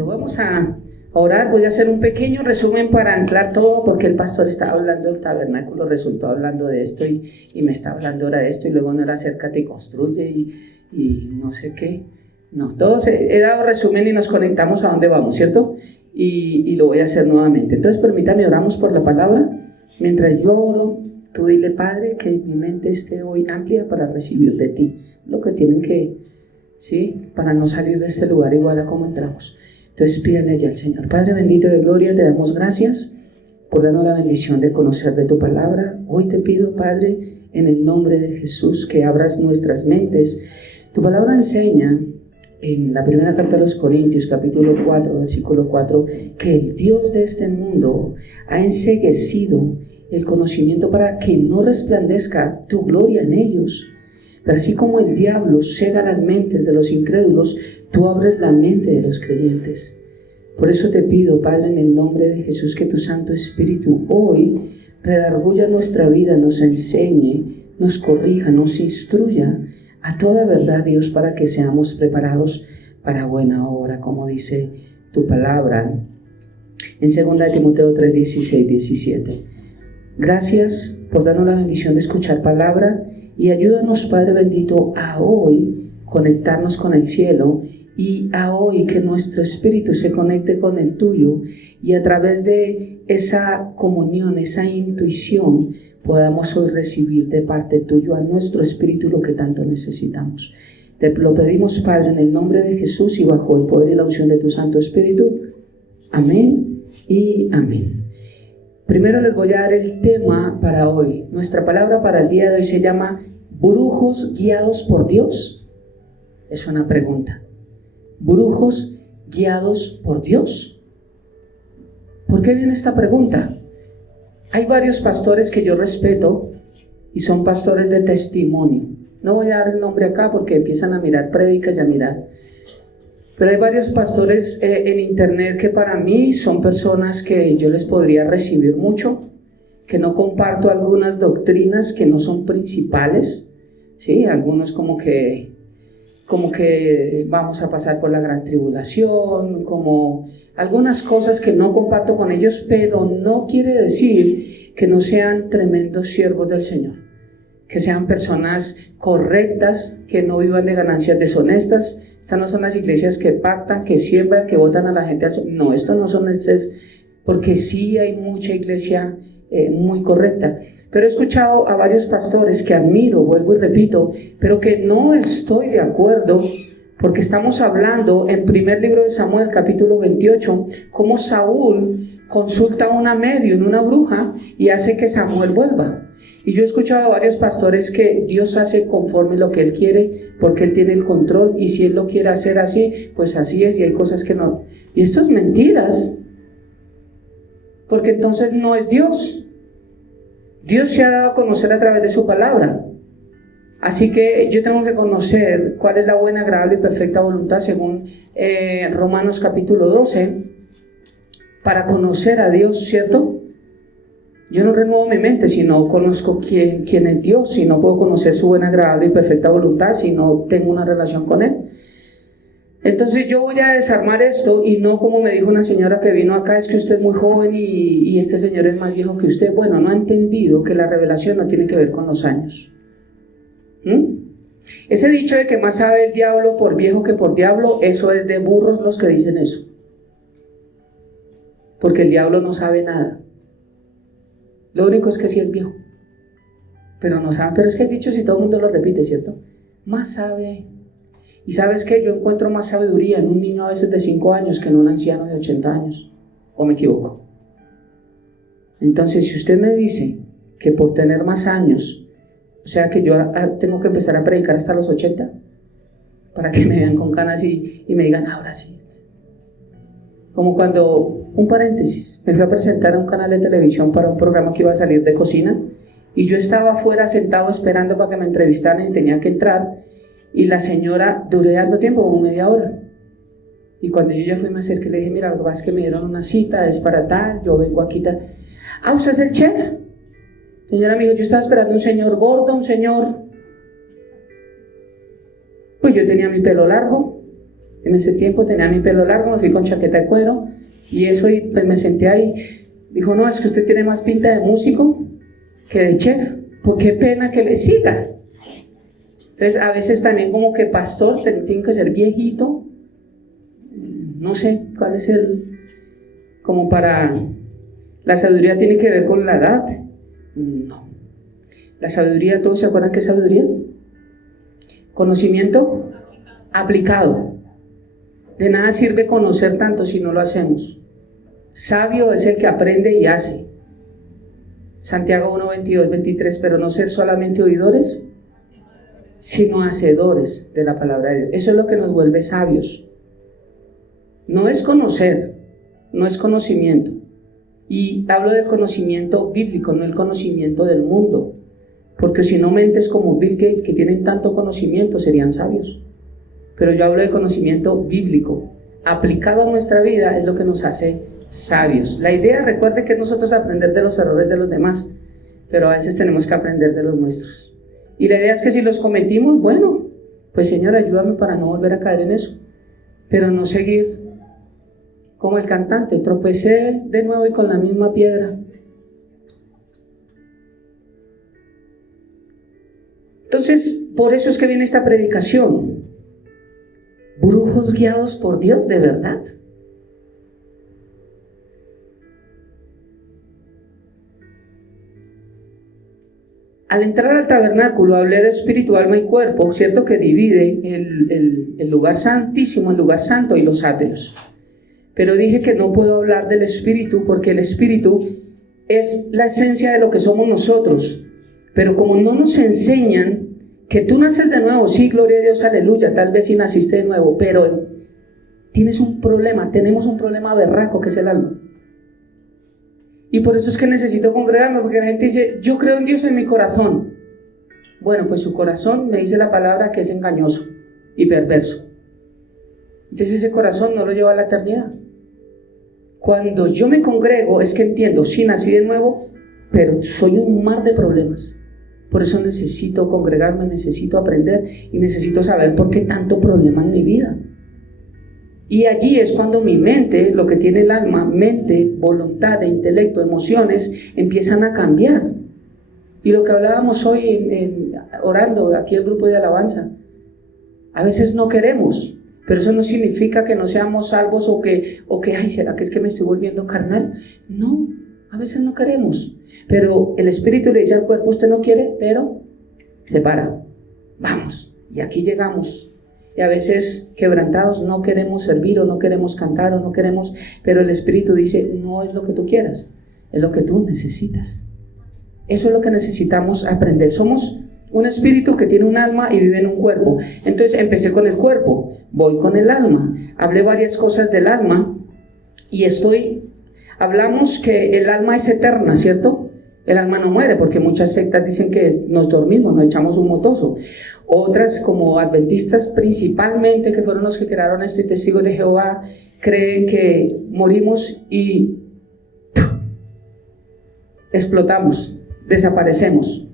Listo, vamos a orar. Voy a hacer un pequeño resumen para anclar todo, porque el pastor estaba hablando del tabernáculo, resultó hablando de esto y me está hablando ahora de esto, y luego no era acércate y construye y no sé qué. No, todos he dado resumen y nos conectamos a dónde vamos, ¿cierto? Y lo voy a hacer nuevamente. Entonces permítame, oramos por la palabra. Mientras yo oro, tú dile, Padre, que mi mente esté hoy amplia para recibir de ti lo que tienen que, ¿sí? Para no salir de este lugar igual a como entramos. Entonces pídale ya al Señor. Padre bendito de gloria, te damos gracias por darnos la bendición de conocer de tu palabra. Hoy te pido, Padre, en el nombre de Jesús, que abras nuestras mentes. Tu palabra enseña en la primera carta a los Corintios, capítulo 4, versículo 4, que el Dios de este mundo ha enceguecido el conocimiento para que no resplandezca tu gloria en ellos. Pero así como el diablo cega las mentes de los incrédulos, tú abres la mente de los creyentes. Por eso te pido, Padre, en el nombre de Jesús, que tu Santo Espíritu hoy redarguya nuestra vida, nos enseñe, nos corrija, nos instruya a toda verdad, Dios, para que seamos preparados para buena obra, como dice tu palabra en 2 Timoteo 3, 16, 17. Gracias por darnos la bendición de escuchar palabra y ayúdanos, Padre bendito, a hoy conectarnos con el cielo y a hoy que nuestro espíritu se conecte con el tuyo y a través de esa comunión, esa intuición, podamos hoy recibir de parte tuyo a nuestro espíritu lo que tanto necesitamos. Te lo pedimos, Padre, en el nombre de Jesús y bajo el poder y la unción de tu Santo Espíritu. Amén y amén. Primero les voy a dar el tema para hoy. Nuestra palabra para el día de hoy se llama ¿brujos guiados por Dios? Es una pregunta. ¿Brujos guiados por Dios? ¿Por qué viene esta pregunta? Hay varios pastores que yo respeto y son pastores de testimonio. No voy a dar el nombre acá porque empiezan a mirar prédicas y a mirar. Pero hay varios pastores en internet que para mí son personas que yo les podría recibir mucho, que no comparto algunas doctrinas que no son principales, ¿sí? Algunos como que vamos a pasar por la gran tribulación, como algunas cosas que no comparto con ellos, pero no quiere decir que no sean tremendos siervos del Señor, que sean personas correctas, que no vivan de ganancias deshonestas. Estas no son las iglesias que pactan, que siembran, que votan a la gente. No, esto no son estas, porque sí hay mucha iglesia muy correcta. Pero he escuchado a varios pastores que admiro, vuelvo y repito, pero que no estoy de acuerdo, porque estamos hablando en primer libro de Samuel, capítulo 28, cómo Saúl consulta a una medium, una bruja, y hace que Samuel vuelva. Y yo he escuchado a varios pastores que Dios hace conforme lo que Él quiere, porque Él tiene el control, y si Él lo quiere hacer así, pues así es, y hay cosas que no. Y esto es mentiras, porque entonces no es Dios. Dios se ha dado a conocer a través de su palabra. Así que yo tengo que conocer cuál es la buena, agradable y perfecta voluntad según Romanos capítulo 12, para conocer a Dios, ¿cierto? Yo no renuevo mi mente si no conozco quién es Dios, si no puedo conocer su buena, agradable y perfecta voluntad, si no tengo una relación con Él. Entonces yo voy a desarmar esto, y no como me dijo una señora que vino acá, es que usted es muy joven y este señor es más viejo que usted. Bueno, no ha entendido que la revelación no tiene que ver con los años. Ese dicho de que más sabe el diablo por viejo que por diablo, eso es de burros los que dicen eso, porque el diablo no sabe nada. Lo único es que sí es viejo, pero no sabe. Pero es que el dicho, si todo el mundo lo repite, ¿cierto? Más sabe. Y ¿sabes qué? Yo encuentro más sabiduría en un niño a veces de 5 años que en un anciano de 80 años. ¿O me equivoco? Entonces, si usted me dice que por tener más años, o sea que yo tengo que empezar a predicar hasta los 80, para que me vean con canas y me digan, ahora sí. Como cuando, un paréntesis, me fui a presentar a un canal de televisión para un programa que iba a salir de cocina, y yo estaba afuera sentado esperando para que me entrevistaran y tenía que entrar. Y la señora, duré harto tiempo, como media hora. Y cuando yo ya fui, me acerqué y le dije, mira, lo que pasa es que me dieron una cita, es para tal, yo vengo aquí tal. Ah, ¿usted es el chef? Señora, me dijo, yo estaba esperando un señor gordo, un señor. Pues yo tenía mi pelo largo, En ese tiempo tenía mi pelo largo, me fui con chaqueta de cuero y eso, y pues me senté ahí. Dijo, no, es que usted tiene más pinta de músico que de chef, pues qué pena que le siga. Entonces a veces también como que pastor tiene que ser viejito, no sé cuál es como para, la sabiduría tiene que ver con la edad. No, la sabiduría, ¿todos se acuerdan qué es sabiduría? Conocimiento aplicado. De nada sirve conocer tanto si no lo hacemos. Sabio es el que aprende y hace. Santiago 1, 22, 23, pero no ser solamente oidores, sino hacedores de la palabra de Dios. Eso es lo que nos vuelve sabios. No es conocer, no es conocimiento. Y hablo del conocimiento bíblico, no el conocimiento del mundo. Porque si no, mentes como Bill Gates, que tienen tanto conocimiento, serían sabios. Pero yo hablo de conocimiento bíblico. Aplicado a nuestra vida es lo que nos hace sabios. La idea, recuerde, que es nosotros aprender de los errores de los demás, pero a veces tenemos que aprender de los nuestros. Y la idea es que si los cometimos, bueno, pues Señor, ayúdame para no volver a caer en eso. Pero no seguir como el cantante, tropecé de nuevo y con la misma piedra. Entonces, por eso es que viene esta predicación. Brujos guiados por Dios, ¿de verdad? Al entrar al tabernáculo hablé de espíritu, alma y cuerpo, cierto que divide el lugar santísimo, el lugar santo y los átrios. Pero dije que no puedo hablar del espíritu porque el espíritu es la esencia de lo que somos nosotros. Pero como no nos enseñan que tú naces de nuevo, sí, gloria a Dios, aleluya, tal vez sí naciste de nuevo, pero tienes un problema, tenemos un problema berraco que es el alma. Y por eso es que necesito congregarme, porque la gente dice, yo creo en Dios en mi corazón. Bueno, pues su corazón me dice la palabra que es engañoso y perverso. Entonces ese corazón no lo lleva a la eternidad. Cuando yo me congrego es que entiendo, sí nací de nuevo, pero soy un mar de problemas. Por eso necesito congregarme, necesito aprender y necesito saber por qué tanto problema en mi vida. Y allí es cuando mi mente, lo que tiene el alma, mente, voluntad, intelecto, emociones, empiezan a cambiar. Y lo que hablábamos hoy orando aquí el grupo de alabanza, a veces no queremos, pero eso no significa que no seamos salvos o que ay, ¿será que es que me estoy volviendo carnal? No, a veces no queremos, pero el Espíritu le dice al cuerpo, usted no quiere, pero se para, vamos, y aquí llegamos. Y a veces quebrantados no queremos servir o no queremos cantar o no queremos, pero el Espíritu dice, no es lo que tú quieras, es lo que tú necesitas. Eso es lo que necesitamos aprender. Somos un espíritu que tiene un alma y vive en un cuerpo. Entonces empecé con el cuerpo, voy con el alma. Hablé varias cosas del alma y hablamos que el alma es eterna, ¿cierto? El alma no muere, porque muchas sectas dicen que nos dormimos, nos echamos un motoso. Otras, como adventistas principalmente, que fueron los que crearon esto, y testigos de Jehová, creen que morimos y explotamos, desaparecemos.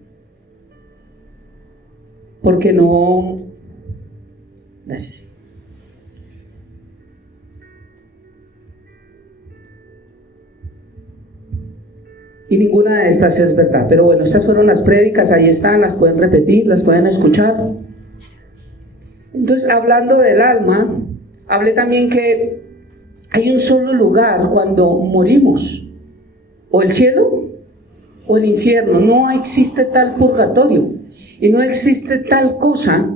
Porque no... Gracias. Y ninguna de estas es verdad. Pero bueno, estas fueron las prédicas, ahí están, las pueden repetir, las pueden escuchar. Entonces, hablando del alma, hablé también que hay un solo lugar cuando morimos, o el cielo o el infierno. No existe tal purgatorio y no existe tal cosa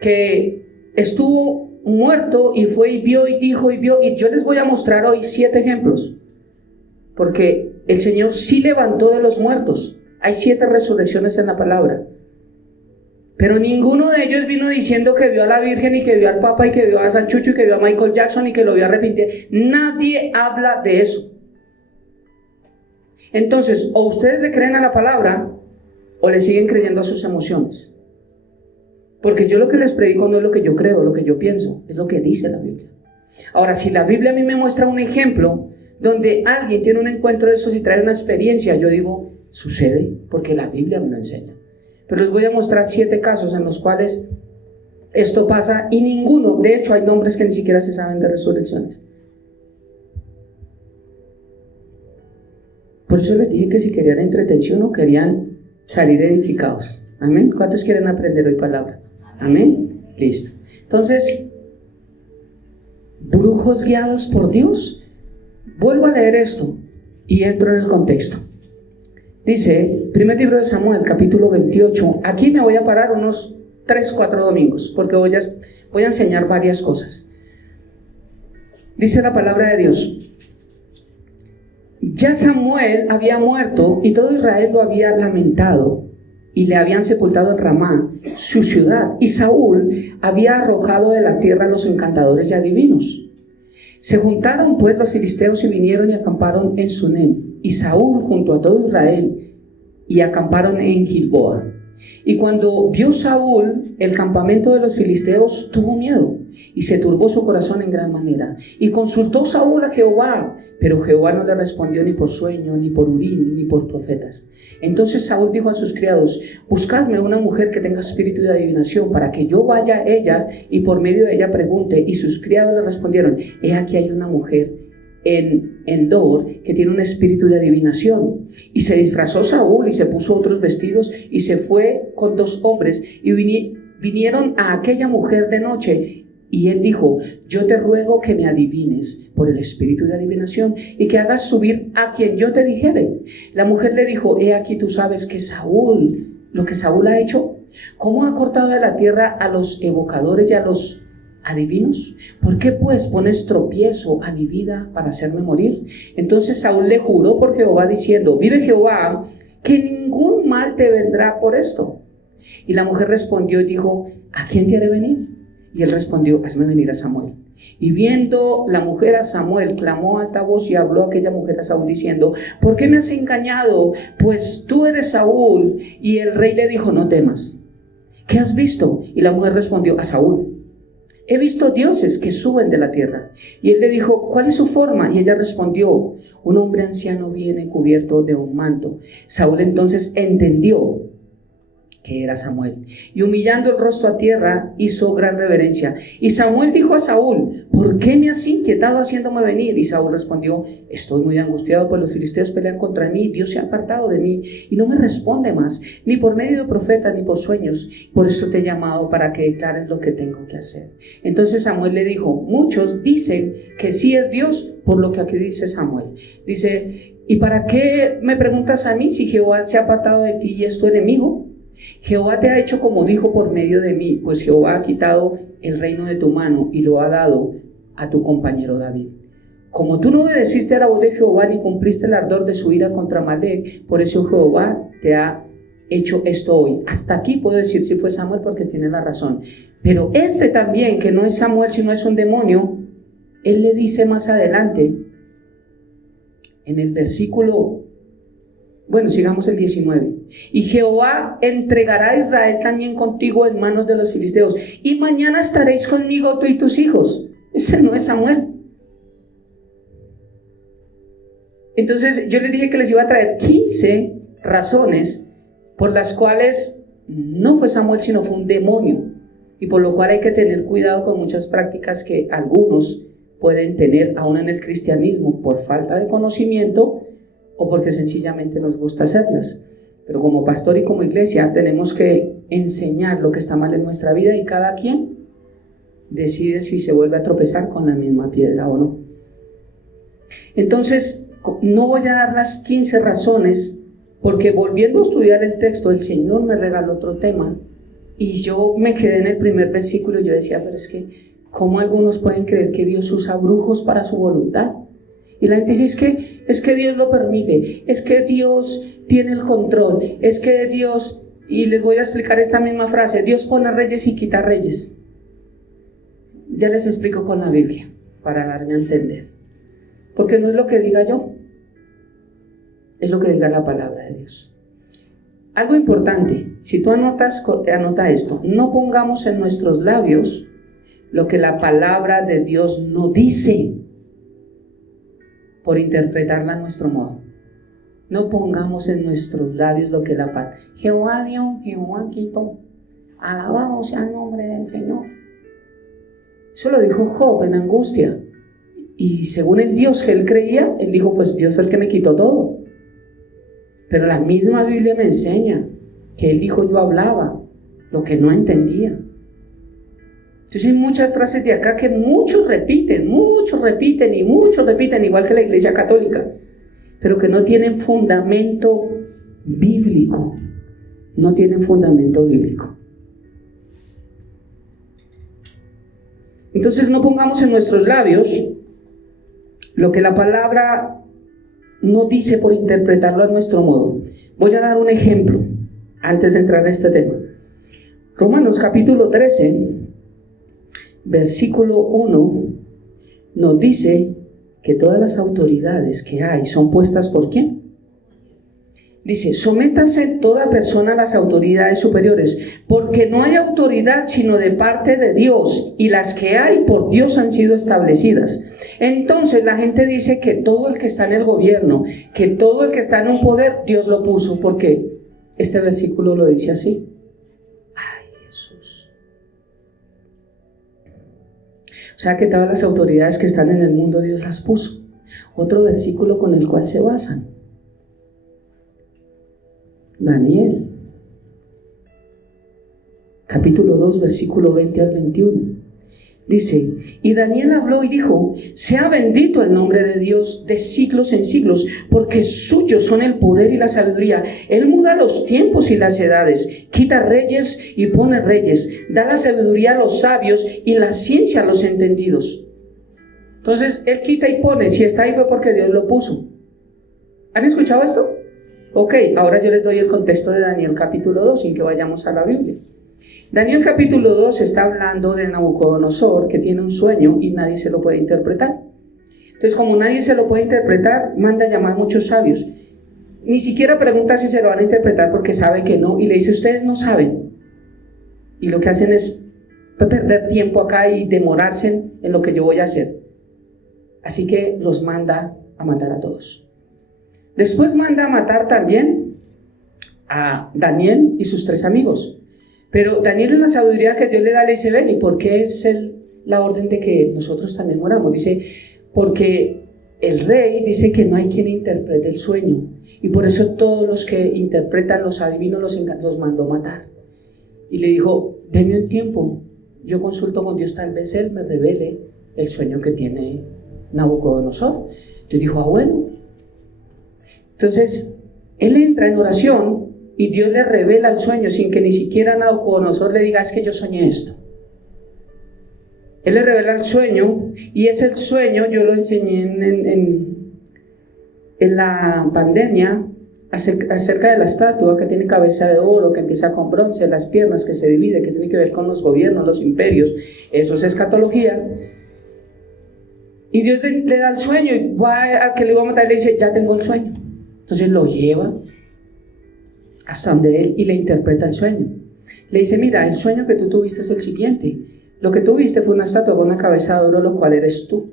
que estuvo muerto y fue y vio y dijo y vio. Y yo les voy a mostrar hoy 7 ejemplos, porque el Señor sí levantó de los muertos. Hay 7 resurrecciones en la palabra, pero ninguno de ellos vino diciendo que vio a la Virgen y que vio al Papa y que vio a Sanchucho y que vio a Michael Jackson y que lo vio arrepentir. Nadie habla de eso. Entonces, o ustedes le creen a la palabra o le siguen creyendo a sus emociones, porque yo lo que les predico no es lo que yo creo, lo que yo pienso, es lo que dice la Biblia. Ahora, si la Biblia a mí me muestra un ejemplo donde alguien tiene un encuentro de esos y trae una experiencia, yo digo, sucede, porque la Biblia me lo enseña. Pero les voy a mostrar 7 casos en los cuales esto pasa y ninguno, de hecho hay nombres que ni siquiera se saben de resurrecciones. Por eso les dije que si querían entretención o querían salir edificados. Amén. ¿Cuántos quieren aprender hoy palabra? Amén. Listo. Entonces, brujos guiados por Dios. Vuelvo a leer esto y entro en el contexto. Dice, primer libro de Samuel, capítulo 28. Aquí me voy a parar unos 3-4 domingos, porque voy a enseñar varias cosas. Dice la palabra de Dios. Ya Samuel había muerto y todo Israel lo había lamentado y le habían sepultado en Ramá, su ciudad, y Saúl había arrojado de la tierra a los encantadores y adivinos. Se juntaron pues los filisteos y vinieron y acamparon en Sunem, y Saúl junto a todo Israel, y acamparon en Gilboa. Y cuando vio Saúl el campamento de los filisteos, tuvo miedo, y se turbó su corazón en gran manera. Y consultó Saúl a Jehová, pero Jehová no le respondió ni por sueño, ni por Urim, ni por profetas. Entonces Saúl dijo a sus criados: buscadme una mujer que tenga espíritu de adivinación, para que yo vaya a ella y por medio de ella pregunte. Y sus criados le respondieron: he aquí hay una mujer en Endor que tiene un espíritu de adivinación. Y se disfrazó Saúl y se puso otros vestidos y se fue con 2 hombres y vinieron a aquella mujer de noche. Y él dijo: yo te ruego que me adivines por el espíritu de adivinación y que hagas subir a quien yo te dijere. La mujer le dijo: he aquí tú sabes que Saúl, lo que Saúl ha hecho, cómo ha cortado de la tierra a los evocadores y a los adivinos. ¿Por qué pues pones tropiezo a mi vida para hacerme morir? Entonces Saúl le juró por Jehová diciendo: vive Jehová, que ningún mal te vendrá por esto. Y la mujer respondió y dijo: ¿a quién te haré venir? Y él respondió: hazme venir a Samuel. Y viendo la mujer a Samuel, clamó a alta voz y habló aquella mujer a Saúl diciendo: ¿por qué me has engañado? Pues tú eres Saúl. Y el rey le dijo: no temas. ¿Qué has visto? Y la mujer respondió a Saúl: he visto dioses que suben de la tierra. Y él le dijo: ¿cuál es su forma? Y ella respondió: un hombre anciano viene cubierto de un manto. Saúl entonces entendió que era Samuel, y humillando el rostro a tierra, hizo gran reverencia. Y Samuel dijo a Saúl: ¿por qué me has inquietado haciéndome venir? Y Saúl respondió: estoy muy angustiado, pues los filisteos pelean contra mí, Dios se ha apartado de mí, y no me responde más, ni por medio de profetas, ni por sueños. Por eso te he llamado, para que declares lo que tengo que hacer. Entonces Samuel le dijo: muchos dicen que sí es Dios, por lo que aquí dice Samuel. Dice: ¿y para qué me preguntas a mí, si Jehová se ha apartado de ti y es tu enemigo? Jehová te ha hecho como dijo por medio de mí, pues Jehová ha quitado el reino de tu mano y lo ha dado a tu compañero David. Como tú no obedeciste a la voz de Jehová ni cumpliste el ardor de su ira contra Amalec, por eso Jehová te ha hecho esto hoy. Hasta aquí puedo decir si fue Samuel, porque tiene la razón. Pero este también, que no es Samuel sino es un demonio, él le dice más adelante, en el versículo, bueno, sigamos el 19. Y Jehová entregará a Israel también contigo en manos de los filisteos, y mañana estaréis conmigo tú y tus hijos. Ese no es Samuel. Entonces yo les dije que les iba a traer 15 razones por las cuales no fue Samuel sino fue un demonio, y por lo cual hay que tener cuidado con muchas prácticas que algunos pueden tener aún en el cristianismo por falta de conocimiento o porque sencillamente nos gusta hacerlas. Pero como pastor y como iglesia tenemos que enseñar lo que está mal en nuestra vida, y cada quien decide si se vuelve a tropezar con la misma piedra o no. Entonces no voy a dar las 15 razones, porque volviendo a estudiar el texto, el Señor me regaló otro tema y yo me quedé en el primer versículo. Yo decía: pero es que ¿cómo algunos pueden creer que Dios usa brujos para su voluntad? Y la gente dice: es que Dios lo permite, es que Dios tiene el control, es que Dios, y les voy a explicar esta misma frase: Dios pone reyes y quita reyes. Ya les explico con la Biblia, para darme a entender, porque no es lo que diga yo, es lo que diga la palabra de Dios. Algo importante, si tú anota esto: no pongamos en nuestros labios lo que la palabra de Dios no dice, por interpretarla a nuestro modo. No pongamos en nuestros labios lo que la palabra, Jehová dio, Jehová quitó. Alabado sea el nombre del Señor. Eso lo dijo Job en angustia. Y según el Dios que él creía, él dijo, pues Dios fue el que me quitó todo. Pero la misma Biblia me enseña que él dijo, yo hablaba lo que no entendía. Entonces hay muchas frases de acá que muchos repiten, igual que la Iglesia Católica, pero que no tienen fundamento bíblico. No tienen fundamento bíblico. Entonces no pongamos en nuestros labios lo que la palabra no dice por interpretarlo a nuestro modo. Voy a dar un ejemplo antes de entrar a este tema. Romanos capítulo 13, versículo 1, nos dice que todas las autoridades que hay son puestas ¿por quién? Dice, sométase toda persona a las autoridades superiores, porque no hay autoridad sino de parte de Dios, y las que hay por Dios han sido establecidas. Entonces la gente dice que todo el que está en el gobierno, que todo el que está en un poder, Dios lo puso, porque este versículo lo dice así. Ay, Jesús. O sea que todas las autoridades que están en el mundo, Dios las puso. Otro versículo con el cual se basan. Daniel, capítulo 2, versículo 20 al 21. Dice, y Daniel habló y dijo, sea bendito el nombre de Dios de siglos en siglos, porque suyos son el poder y la sabiduría. Él muda los tiempos y las edades, quita reyes y pone reyes, da la sabiduría a los sabios y la ciencia a los entendidos. Entonces, Él quita y pone, si está ahí fue porque Dios lo puso. ¿Han escuchado esto? Ok, ahora yo les doy el contexto de Daniel capítulo 2, sin que vayamos a la Biblia. Daniel capítulo 2 está hablando de Nabucodonosor, que tiene un sueño y nadie se lo puede interpretar. Entonces, como nadie se lo puede interpretar, manda a llamar muchos sabios. Ni siquiera pregunta si se lo van a interpretar porque sabe que no, y le dice, ustedes no saben. Y lo que hacen es perder tiempo acá y demorarse en lo que yo voy a hacer. Así que los manda a matar a todos. Después manda a matar también a Daniel y sus 3 amigos. Pero Daniel, en la sabiduría que Dios le da, le dice, ven, ¿y por qué es la orden de que nosotros también moramos? Dice, porque el rey dice que no hay quien interprete el sueño. Y por eso todos los que interpretan, los adivinos, los mandó matar. Y le dijo, denme un tiempo, yo consulto con Dios, tal vez Él me revele el sueño que tiene Nabucodonosor. Entonces dijo, bueno. Entonces, él entra en oración y Dios le revela el sueño sin que ni siquiera Nabucodonosor le diga, es que yo soñé esto. Él le revela el sueño y es el sueño, yo lo enseñé en la pandemia, acerca de la estatua que tiene cabeza de oro, que empieza con bronce, las piernas que se divide, que tiene que ver con los gobiernos, los imperios. Eso es escatología. Y Dios le da el sueño y va al que le iba a matar y le dice, ya tengo el sueño. Entonces lo lleva hasta donde él y le interpreta el sueño. Le dice, mira, el sueño que tú tuviste es el siguiente. Lo que tú viste fue una estatua con una cabeza de oro, lo cual eres tú.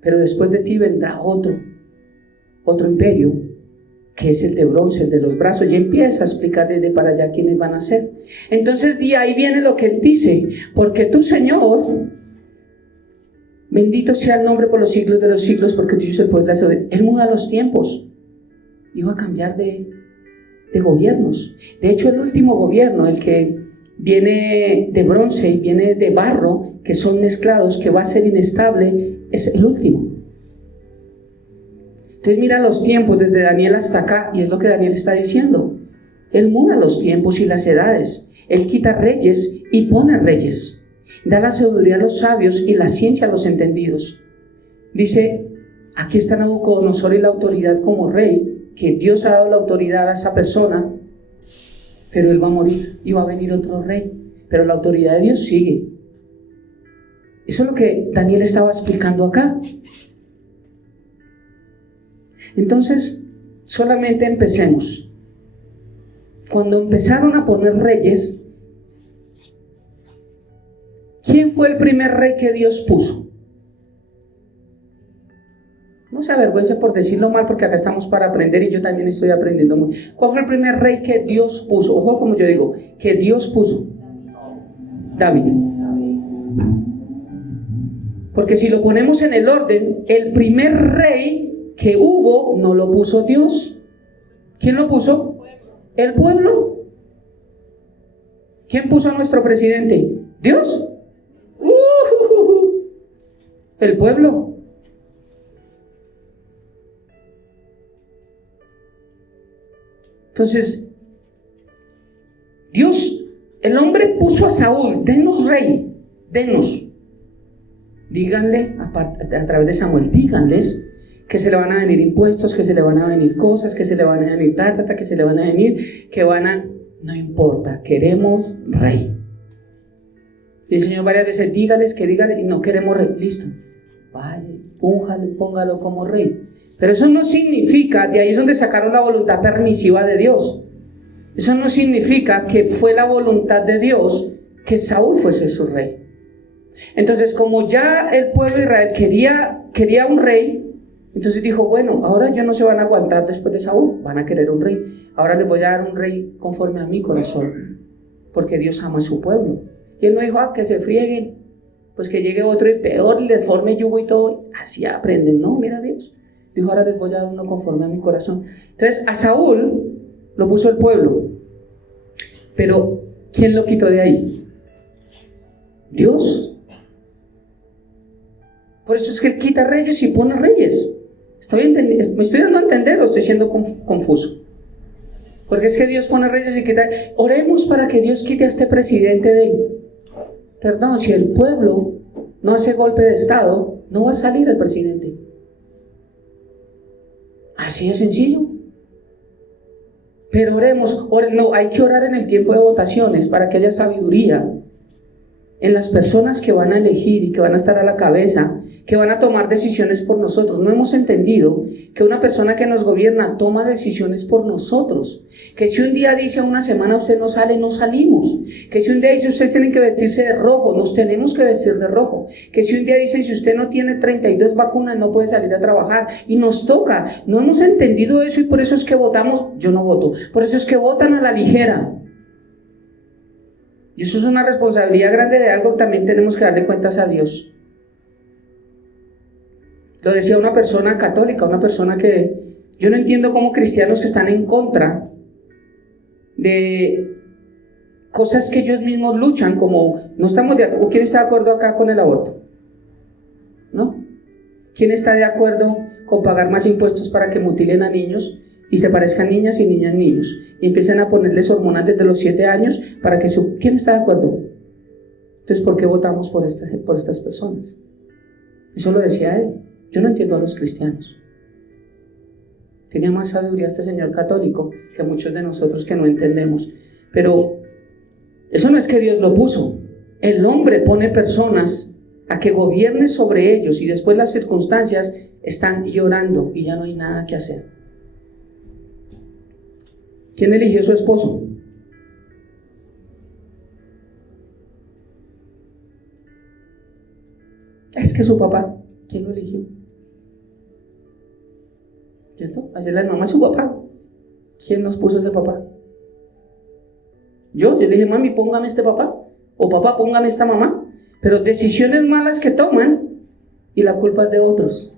Pero después de ti vendrá otro imperio, que es el de bronce, el de los brazos, y empieza a explicar desde para allá quiénes van a ser. Entonces de ahí viene lo que él dice, porque tú, Señor, bendito sea el nombre por los siglos de los siglos, porque tuyo es el poder de la sabiduría. Él muda los tiempos, iba a cambiar de gobiernos. De hecho, el último gobierno, el que viene de bronce y viene de barro, que son mezclados, que va a ser inestable, es el último. Entonces mira los tiempos desde Daniel hasta acá, y es lo que Daniel está diciendo. Él muda los tiempos y las edades. Él quita reyes y pone reyes. Da la sabiduría a los sabios y la ciencia a los entendidos. Dice, aquí está Nabucodonosor y la autoridad como rey, que Dios ha dado la autoridad a esa persona, pero él va a morir y va a venir otro rey. Pero la autoridad de Dios sigue. Eso es lo que Daniel estaba explicando acá. Entonces, solamente empecemos. Cuando empezaron a poner reyes, ¿quién fue el primer rey que Dios puso? No no se avergüence por decirlo mal, porque acá estamos para aprender y yo también estoy aprendiendo mucho. ¿Cuál fue el primer rey que Dios puso? Ojo, como yo digo, que Dios puso. David. Porque si lo ponemos en el orden, el primer rey que hubo no lo puso Dios. ¿Quién lo puso? El pueblo. ¿Quién puso a nuestro presidente? ¿Dios? El pueblo. Entonces, Dios, el hombre puso a Saúl, denos rey, denos. Díganle, a través de Samuel, díganles que se le van a venir impuestos, que se le van a venir cosas, que se le van a venir que se le van a venir, que van a... No importa, queremos rey. Y el Señor varias veces, dígales, y no queremos rey. Listo, vaya, póngalo como rey. Pero eso no significa, de ahí es donde sacaron la voluntad permisiva de Dios. Eso no significa que fue la voluntad de Dios que Saúl fuese su rey. Entonces, como ya el pueblo de Israel quería un rey, entonces dijo, bueno, ahora ya no se van a aguantar después de Saúl, van a querer un rey. Ahora les voy a dar un rey conforme a mi corazón, porque Dios ama a su pueblo. Y él no dijo, que se frieguen, pues que llegue otro y peor, y les forme yugo y todo, así aprenden. No, mira Dios. Dijo, ahora les voy a dar uno conforme a mi corazón. Entonces, a Saúl lo puso el pueblo. Pero, ¿quién lo quitó de ahí? Dios. Por eso es que él quita reyes y pone reyes. Me estoy dando a entender o estoy siendo confuso. Porque es que Dios pone reyes y quita. Oremos para que Dios quite a este presidente de él. Perdón, si el pueblo no hace golpe de estado, no va a salir el presidente. Así de sencillo. Pero oremos, no, hay que orar en el tiempo de votaciones para que haya sabiduría en las personas que van a elegir y que van a estar a la cabeza, que van a tomar decisiones por nosotros. No hemos entendido que una persona que nos gobierna toma decisiones por nosotros. Que si un día dice a una semana usted no sale, no salimos. Que si un día dice ustedes tienen que vestirse de rojo, nos tenemos que vestir de rojo. Que si un día dicen si usted no tiene 32 vacunas no puede salir a trabajar. Y nos toca. No hemos entendido eso y por eso es que votamos. Yo no voto. Por eso es que votan a la ligera. Y eso es una responsabilidad grande de algo que también tenemos que darle cuentas a Dios. Lo decía una persona católica, una persona que yo no entiendo cómo cristianos que están en contra de cosas que ellos mismos luchan, como no estamos de acuerdo. ¿Quién está de acuerdo acá con el aborto? ¿No? ¿Quién está de acuerdo con pagar más impuestos para que mutilen a niños y se parezcan niñas y niños? Y empiezan a ponerles hormonas desde los 7 años para que ¿quién está de acuerdo? Entonces, ¿por qué votamos por estas personas? Eso lo decía él. Yo no entiendo a los cristianos. Tenía más sabiduría este señor católico que muchos de nosotros que no entendemos. Pero eso no es que Dios lo puso. El hombre pone personas a que gobiernen sobre ellos y después las circunstancias están llorando y ya no hay nada que hacer. ¿Quién eligió a su esposo? Es que su papá. ¿Quién lo eligió? ¿Cierto? Así la mamá es su papá. ¿Quién nos puso ese papá? Yo le dije, mami, póngame este papá. O papá, póngame esta mamá. Pero decisiones malas que toman y la culpa es de otros.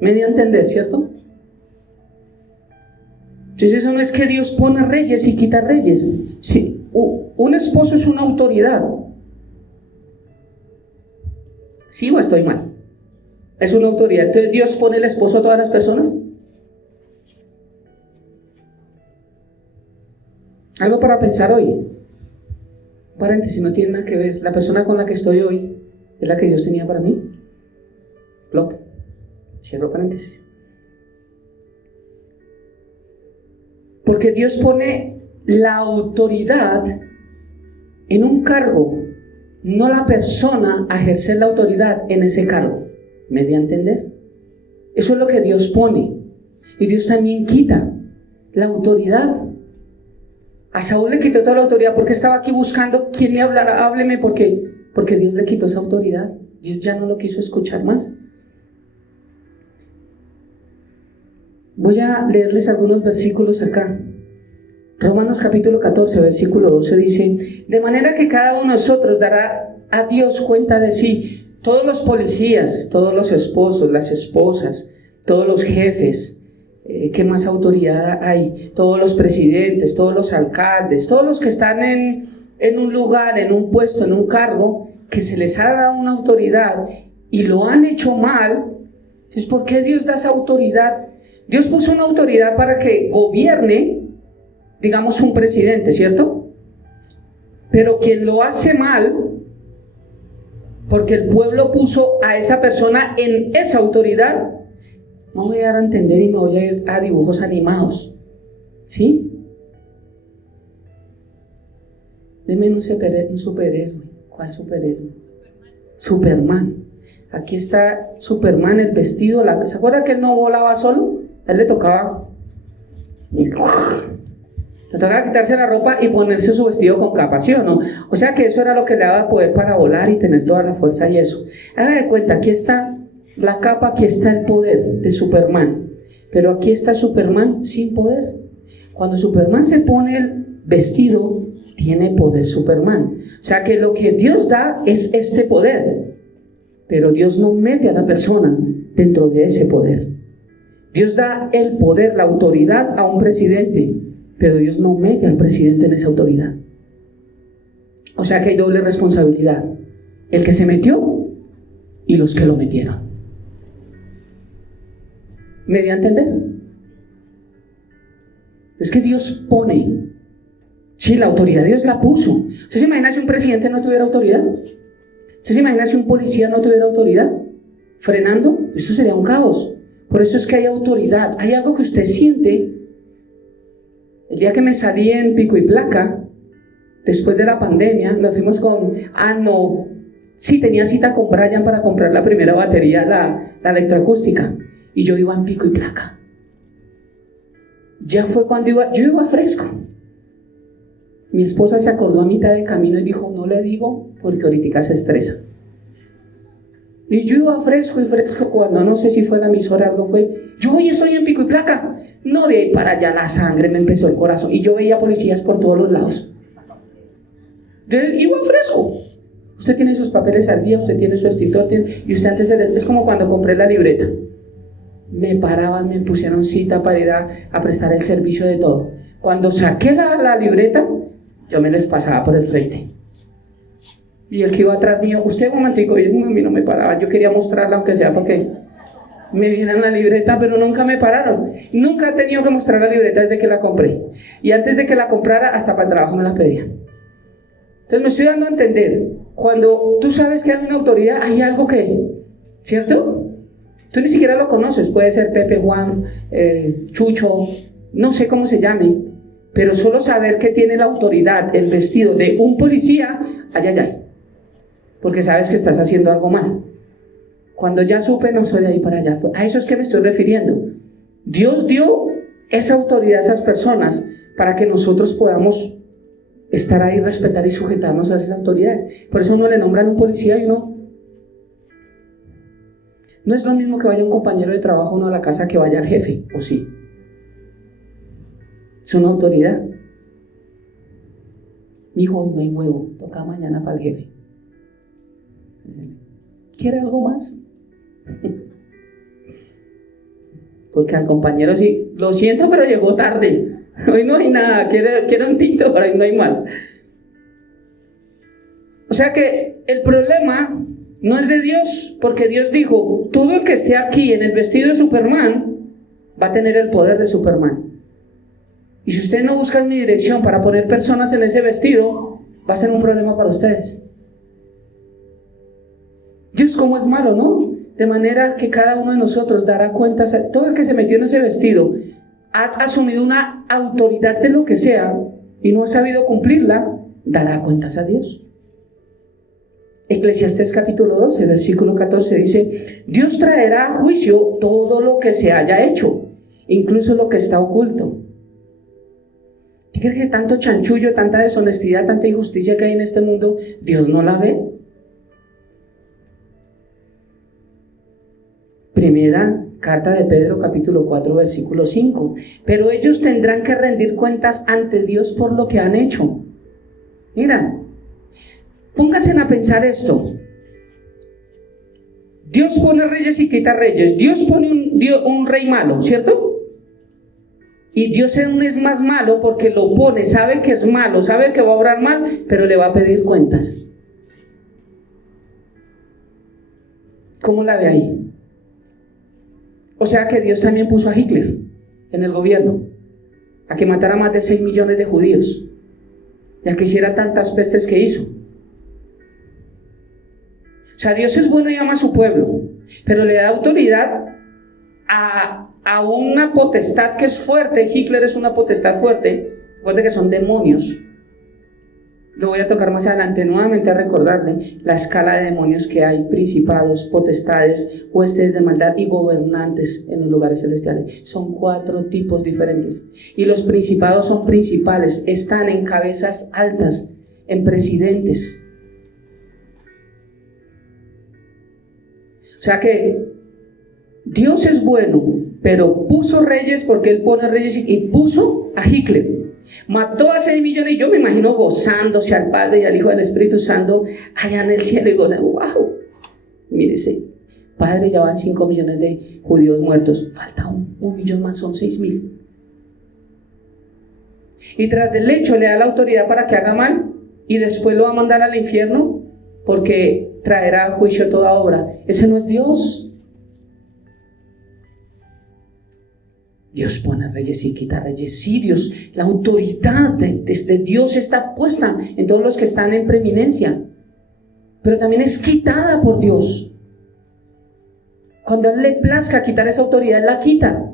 Me dio a entender, ¿cierto? Entonces eso no es que Dios pone reyes y quita reyes. Sí, un esposo es una autoridad. ¿Sí o estoy mal? Es una autoridad. Entonces Dios pone el esposo a todas las personas. Algo para pensar hoy. Paréntesis, no tiene nada que ver. La persona con la que estoy hoy es la que Dios tenía para mí. Plop. Cierro paréntesis. Porque Dios pone la autoridad en un cargo, no la persona a ejercer la autoridad en ese cargo. ¿Me di a entender? Eso es lo que Dios pone. Y Dios también quita la autoridad. A Saúl le quitó toda la autoridad porque estaba aquí buscando quién le hablara. Hábleme porque Dios le quitó esa autoridad. Dios ya no lo quiso escuchar más. Voy a leerles algunos versículos acá. Romanos capítulo 14, versículo 12 dice: de manera que cada uno de nosotros dará a Dios cuenta de sí. Todos los policías, todos los esposos, las esposas, todos los jefes, ¿qué más autoridad hay? Todos los presidentes, todos los alcaldes, todos los que están en un lugar, en un puesto, en un cargo, que se les ha dado una autoridad y lo han hecho mal. Entonces, ¿por qué Dios da esa autoridad? Dios puso una autoridad para que gobierne, digamos, un presidente, ¿cierto? Pero quien lo hace mal, porque el pueblo puso a esa persona en esa autoridad, no voy a dar a entender y me voy a ir a dibujos animados, ¿sí? Denme un superhéroe. ¿Cuál superhéroe? Superman. Aquí está Superman, el vestido. ¿Se acuerda que él no volaba solo? A él le tocaba quitarse la ropa y ponerse su vestido con capa, ¿sí o no? O sea que eso era lo que le daba poder para volar y tener toda la fuerza y eso. Haga de cuenta, aquí está la capa, aquí está el poder de Superman, pero aquí está Superman sin poder. Cuando Superman se pone el vestido, tiene poder Superman. O sea que lo que Dios da es este poder, pero Dios no mete a la persona dentro de ese poder. Dios da el poder, la autoridad a un presidente, pero Dios no mete al presidente en esa autoridad. O sea que hay doble responsabilidad: el que se metió y los que lo metieron. ¿Me di a entender? Es que Dios pone, sí, la autoridad Dios la puso. ¿Usted se imagina si un presidente no tuviera autoridad? ¿Usted se imagina si un policía no tuviera autoridad? ¿Frenando? Eso sería un caos. Por eso es que hay autoridad. Hay algo que usted siente. El día que me salí en pico y placa, después de la pandemia, nos fuimos tenía cita con Brian para comprar la primera batería, la electroacústica, y yo iba en pico y placa. Ya fue cuando yo iba fresco. Mi esposa se acordó a mitad de camino y dijo: no le digo porque ahorita se estresa. Y yo iba fresco y fresco, cuando no sé si fue la emisora o algo fue, yo hoy estoy en pico y placa. No, de ahí para allá la sangre me empezó el corazón y yo veía policías por todos los lados. Yo iba fresco. Usted tiene sus papeles al día, usted tiene su extintor, y usted antes es como cuando compré la libreta. Me paraban, me pusieron cita para ir a prestar el servicio de todo. Cuando saqué la libreta, yo me les pasaba por el frente. Y el que iba atrás mío, usted un momentico, y a mí no me paraba. Yo quería mostrarla, aunque sea porque me vieran la libreta, pero nunca me pararon. Nunca he tenido que mostrar la libreta desde que la compré. Y antes de que la comprara, hasta para el trabajo me la pedían. Entonces me estoy dando a entender, cuando tú sabes que hay una autoridad, hay algo que, ¿cierto? Tú ni siquiera lo conoces, puede ser Pepe, Juan, Chucho, no sé cómo se llame, pero solo saber que tiene la autoridad, el vestido de un policía, ay, porque sabes que estás haciendo algo mal. Cuando ya supe, no soy de ahí para allá. A eso es que me estoy refiriendo. Dios dio esa autoridad a esas personas para que nosotros podamos estar ahí, respetar y sujetarnos a esas autoridades. Por eso uno le nombran un policía y uno... No es lo mismo que vaya un compañero de trabajo uno a la casa que vaya el jefe, ¿o sí? Es una autoridad. Hijo, hoy no hay huevo, toca mañana para el jefe. ¿Quiere algo más? Porque al compañero sí, lo siento, pero llegó tarde. Hoy no hay nada, quiero un tinto, pero hoy no hay más. O sea que el problema no es de Dios, porque Dios dijo: todo el que esté aquí en el vestido de Superman va a tener el poder de Superman. Y si usted no busca mi dirección para poner personas en ese vestido, va a ser un problema para ustedes. Dios como es malo, ¿no? De manera que cada uno de nosotros dará cuentas. Todo el que se metió en ese vestido ha asumido una autoridad de lo que sea y no ha sabido cumplirla, dará cuentas a Dios. Eclesiastés capítulo 12, versículo 14 dice: Dios traerá a juicio todo lo que se haya hecho, incluso lo que está oculto. ¿Qué crees que tanto chanchullo, tanta deshonestidad, tanta injusticia que hay en este mundo, Dios no la ve? Carta de Pedro, capítulo 4, versículo 5. Pero ellos tendrán que rendir cuentas ante Dios por lo que han hecho. Mira, pónganse a pensar esto. Dios pone reyes y quita reyes. Dios pone un rey malo, ¿cierto? Y Dios aún es más malo porque lo pone, sabe que es malo, sabe que va a obrar mal, pero le va a pedir cuentas. ¿Cómo la ve ahí? O sea que Dios también puso a Hitler en el gobierno, a que matara más de 6 millones de judíos, y a que hiciera tantas pestes que hizo. O sea, Dios es bueno y ama a su pueblo, pero le da autoridad a una potestad que es fuerte. Hitler es una potestad fuerte. Recuerde que son demonios. Lo voy a tocar más adelante, nuevamente a recordarle la escala de demonios que hay: principados, potestades, huestes de maldad y gobernantes en los lugares celestiales. Son 4 tipos diferentes. Y los principados son principales, están en cabezas altas, en presidentes. O sea que Dios es bueno, pero puso reyes porque Él pone reyes, y puso a Hitler. Mató a 6 millones, y yo me imagino gozándose al Padre y al Hijo del Espíritu Santo allá en el cielo, y gozando. ¡Wow! Mírese, Padre, ya van 5 millones de judíos muertos, falta un millón más, son 6.000. Y tras del hecho le da la autoridad para que haga mal, y después lo va a mandar al infierno porque traerá a juicio toda obra. Ese no es Dios. Dios pone reyes y quita reyes. Sí, Dios, la autoridad desde Dios está puesta en todos los que están en preeminencia, pero también es quitada por Dios. Cuando a Él le plazca quitar esa autoridad, Él la quita.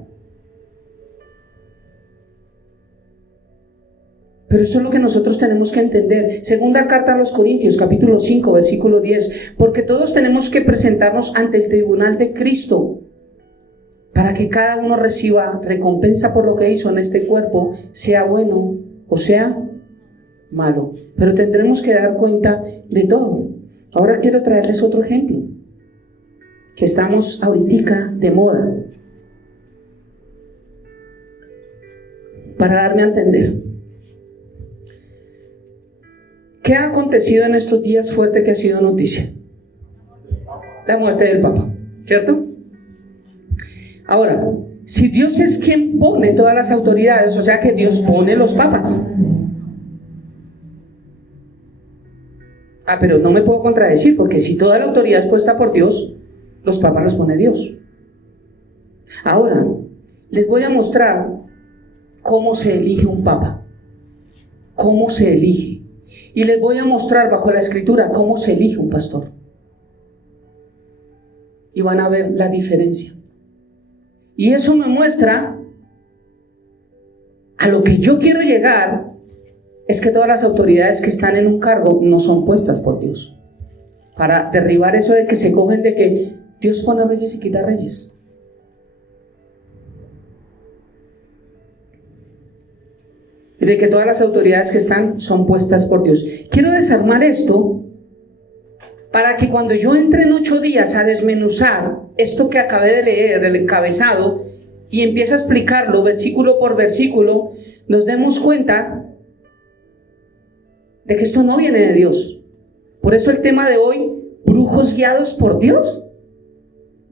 Pero eso es lo que nosotros tenemos que entender. Segunda carta a los Corintios, capítulo 5, versículo 10. Porque todos tenemos que presentarnos ante el tribunal de Cristo, para que cada uno reciba recompensa por lo que hizo en este cuerpo, sea bueno o sea malo. Pero tendremos que dar cuenta de todo. Ahora quiero traerles otro ejemplo, que estamos ahorita de moda, para darme a entender. ¿Qué ha acontecido en estos días fuerte que ha sido noticia? La muerte del Papa, ¿cierto? Ahora, si Dios es quien pone todas las autoridades, o sea que Dios pone los papas. Pero no me puedo contradecir, porque si toda la autoridad es puesta por Dios, los papas los pone Dios. Ahora, les voy a mostrar cómo se elige un papa. Cómo se elige. Y les voy a mostrar bajo la Escritura cómo se elige un pastor. Y van a ver la diferencia. Y eso me muestra a lo que yo quiero llegar, es que todas las autoridades que están en un cargo no son puestas por Dios. Para derribar eso de que se cogen de que Dios pone reyes y quita reyes. Y de que todas las autoridades que están son puestas por Dios. Quiero desarmar esto para que cuando yo entre en 8 días a desmenuzar esto que acabé de leer, el encabezado, y empiece a explicarlo versículo por versículo, nos demos cuenta de que esto no viene de Dios. Por eso el tema de hoy: brujos guiados por Dios.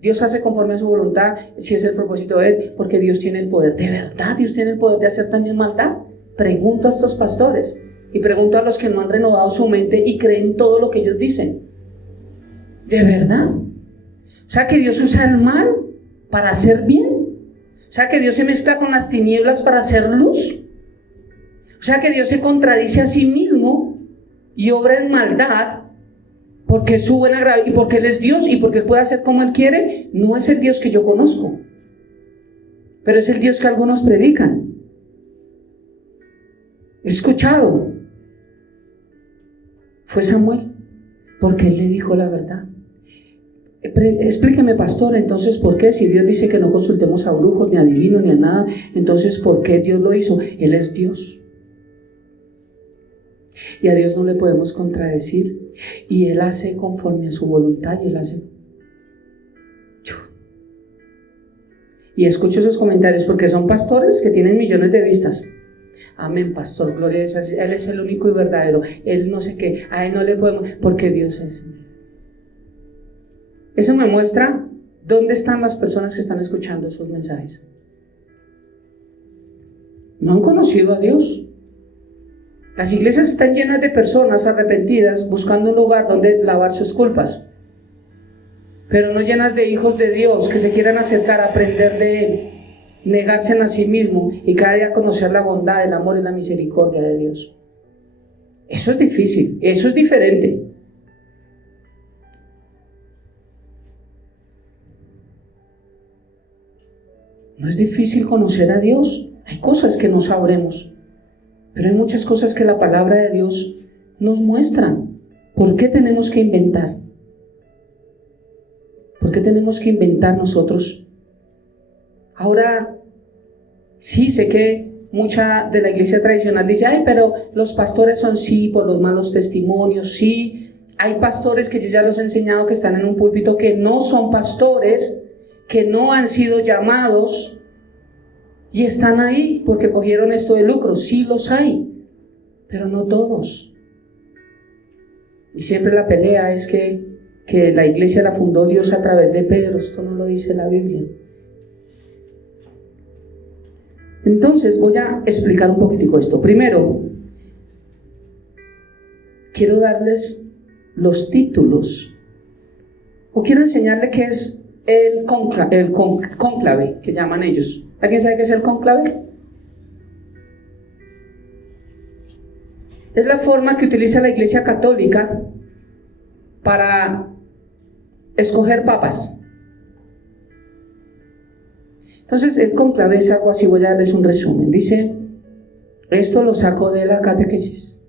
Dios hace conforme a su voluntad, si es el propósito de Él, porque Dios tiene el poder. ¿De verdad Dios tiene el poder de hacer también maldad? Pregunto a estos pastores y pregunto a los que no han renovado su mente y creen todo lo que ellos dicen. ¿De verdad? O sea que Dios usa el mal para hacer bien. O sea que Dios se mezcla con las tinieblas para hacer luz. O sea que Dios se contradice a sí mismo y obra en maldad porque es su buena gracia y porque Él es Dios y porque Él puede hacer como Él quiere. No es el Dios que yo conozco, pero es el Dios que algunos predican. He escuchado. Fue Samuel, porque Él le dijo la verdad. Explíqueme, pastor, entonces ¿por qué? Si Dios dice que no consultemos a brujos, ni a divinos, ni a nada, entonces ¿por qué Dios lo hizo? Él es Dios. Y a Dios no le podemos contradecir. Y Él hace conforme a su voluntad, y Él hace. Y escucho esos comentarios porque son pastores que tienen millones de vistas. Amén, pastor, gloria a Dios, Él es el único y verdadero, Él no sé qué, a Él no le podemos, porque Dios es. Eso me muestra dónde están las personas que están escuchando esos mensajes. No han conocido a Dios. Las iglesias están llenas de personas arrepentidas buscando un lugar donde lavar sus culpas, pero no llenas de hijos de Dios que se quieran acercar a aprender de Él, negarse a sí mismo y cada día conocer la bondad, el amor y la misericordia de Dios. Eso es difícil, eso es diferente. No es difícil conocer a Dios. Hay cosas que no sabremos, pero hay muchas cosas que la palabra de Dios nos muestra. ¿Por qué tenemos que inventar? ¿Por qué tenemos que inventar nosotros? Ahora, sí, sé que mucha de la iglesia tradicional dice, ay, pero los pastores son sí por los malos testimonios, sí. Hay pastores que yo ya los he enseñado que están en un púlpito que no son pastores, que no han sido llamados y están ahí porque cogieron esto de lucro. Sí los hay, pero no todos. Y siempre la pelea es que la iglesia la fundó Dios a través de Pedro. Esto no lo dice la Biblia. Entonces voy a explicar un poquitico esto. Primero, quiero darles los títulos, o quiero enseñarles qué es el cónclave, que llaman ellos. ¿Alguien sabe qué es el cónclave? Es la forma que utiliza la Iglesia Católica para escoger papas. Entonces el cónclave es algo así, voy a darles un resumen. Dice, esto lo saco de la catequesis,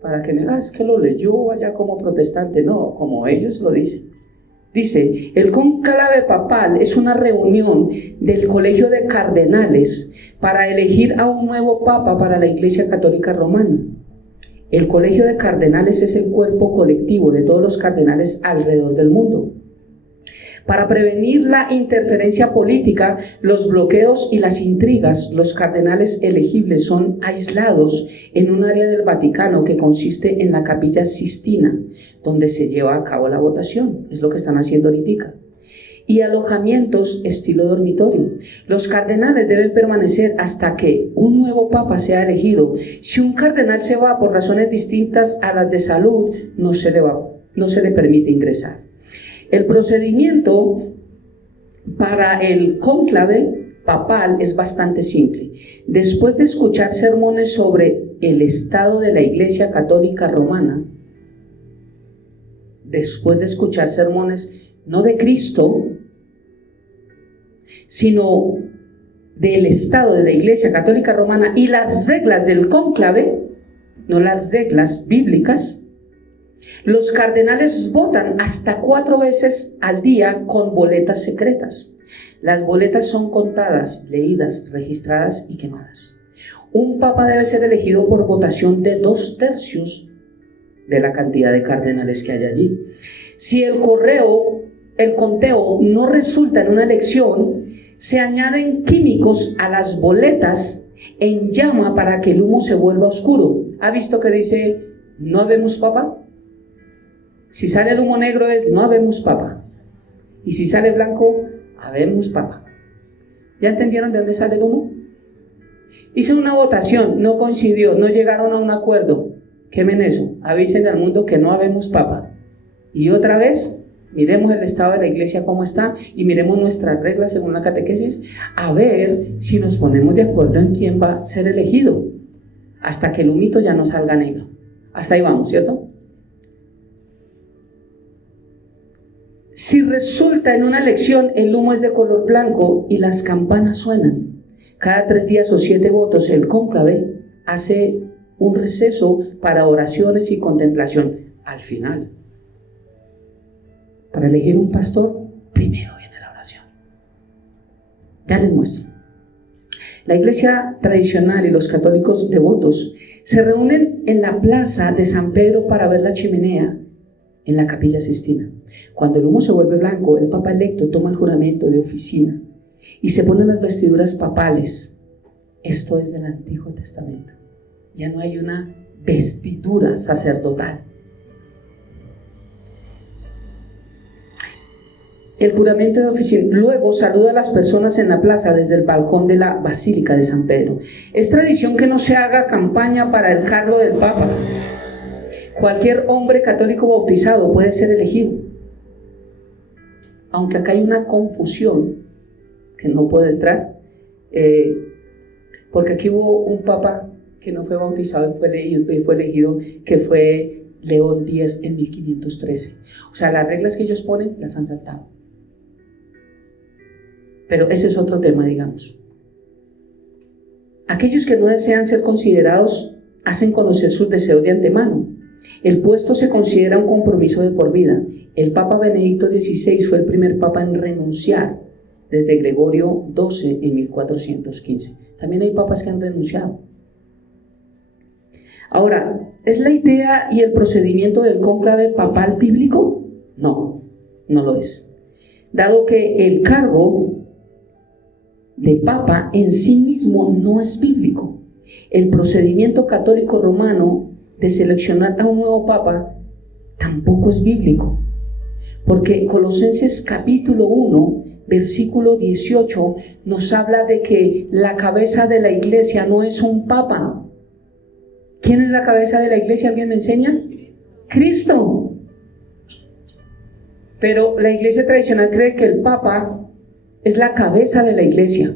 para que no es que lo leyó allá como protestante, no, como ellos lo dicen. Dice, el cónclave papal es una reunión del colegio de cardenales para elegir a un nuevo papa para la Iglesia Católica Romana. El colegio de cardenales es el cuerpo colectivo de todos los cardenales alrededor del mundo. Para prevenir la interferencia política, los bloqueos y las intrigas, los cardenales elegibles son aislados en un área del Vaticano que consiste en la Capilla Sistina, donde se lleva a cabo la votación. Es lo que están haciendo ahorita. Y alojamientos estilo dormitorio. Los cardenales deben permanecer hasta que un nuevo papa sea elegido. Si un cardenal se va por razones distintas a las de salud, no se le permite ingresar. El procedimiento para el cónclave papal es bastante simple. Después de escuchar sermones sobre el estado de la Iglesia Católica Romana, después de escuchar sermones no de Cristo, sino del estado de la Iglesia Católica Romana y las reglas del cónclave, no las reglas bíblicas, los cardenales votan hasta 4 veces al día con boletas secretas. Las boletas son contadas, leídas, registradas y quemadas. Un papa debe ser elegido por votación de 2/3 de la cantidad de cardenales que hay allí. Si el conteo no resulta en una elección, se añaden químicos a las boletas en llama para que el humo se vuelva oscuro. ¿Ha visto que dice, no habemos papa? Si sale el humo negro es, no habemos papa. Y si sale blanco, habemos papa. ¿Ya entendieron de dónde sale el humo? Hice una votación, no coincidió, no llegaron a un acuerdo. Quemen eso, avisen al mundo que no habemos papa. Y otra vez, miremos el estado de la iglesia cómo está y miremos nuestras reglas según la catequesis, a ver si nos ponemos de acuerdo en quién va a ser elegido, hasta que el humito ya no salga negro. Hasta ahí vamos, ¿cierto? Si resulta en una elección el humo es de color blanco y las campanas suenan, cada 3 días o 7 votos, el cónclave hace un receso para oraciones y contemplación al final. Para elegir un pastor, primero viene la oración. Ya les muestro. La iglesia tradicional y los católicos devotos se reúnen en la plaza de San Pedro para ver la chimenea en la Capilla Sistina. Cuando el humo se vuelve blanco, el Papa electo toma el juramento de oficina y se ponen las vestiduras papales. Esto es del Antiguo Testamento. Ya no hay una vestidura sacerdotal. El juramento de oficina. Luego saluda a las personas en la plaza desde el balcón de la Basílica de San Pedro. Es tradición que no se haga campaña para el cargo del Papa. Cualquier hombre católico bautizado puede ser elegido. Aunque acá hay una confusión que no puede entrar, porque aquí hubo un Papa que no fue bautizado y fue elegido, que fue León X en 1513. O sea, las reglas que ellos ponen las han saltado. Pero ese es otro tema, digamos. Aquellos que no desean ser considerados hacen conocer sus deseos de antemano. El puesto se considera un compromiso de por vida. El Papa Benedicto XVI fue el primer Papa en renunciar desde Gregorio XII en 1415. También hay papas que han renunciado. Ahora, ¿es la idea y el procedimiento del cónclave papal bíblico? No, no lo es. Dado que el cargo de papa en sí mismo no es bíblico. El procedimiento católico romano de seleccionar a un nuevo papa tampoco es bíblico. Porque Colosenses capítulo 1, versículo 18, nos habla de que la cabeza de la iglesia no es un papa. ¿Quién es la cabeza de la iglesia? ¿Alguien me enseña? Cristo. Pero la iglesia tradicional cree que el papa es la cabeza de la iglesia,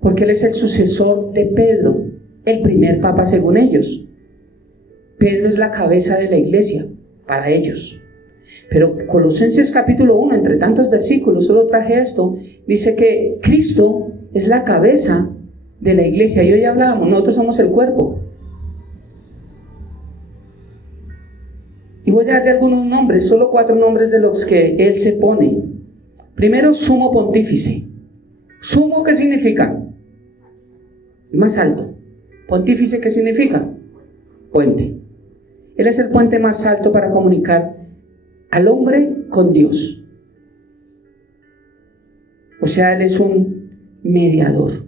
porque él es el sucesor de Pedro, el primer papa según ellos. Pedro es la cabeza de la iglesia para ellos. Pero Colosenses capítulo 1, entre tantos versículos, solo traje esto, dice que Cristo es la cabeza de la iglesia. Y hoy hablábamos, nosotros somos el cuerpo. Y voy a darle algunos nombres, solo 4 nombres de los que él se pone. Primero, sumo pontífice. Sumo, ¿qué significa? Más alto. Pontífice, ¿qué significa? Puente. Él es el puente más alto para comunicar al hombre con Dios. O sea, él es un mediador.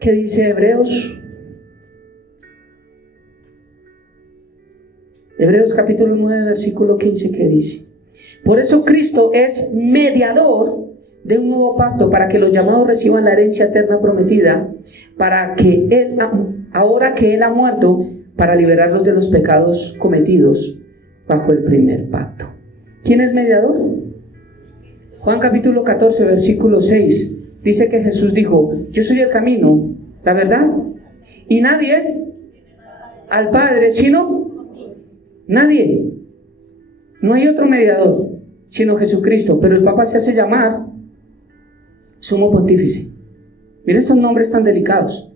¿Qué dice Hebreos? Hebreos capítulo 9, versículo 15, ¿qué dice? Por eso Cristo es mediador de un nuevo pacto para que los llamados reciban la herencia eterna prometida, para que Él, ahora que Él ha muerto, para liberarlos de los pecados cometidos bajo el primer pacto. ¿Quién es mediador? Juan capítulo 14, versículo 6, dice que Jesús dijo: yo soy el camino, la verdad, y nadie al Padre, sino nadie. No hay otro mediador sino Jesucristo, pero el Papa se hace llamar sumo pontífice. Miren estos nombres tan delicados.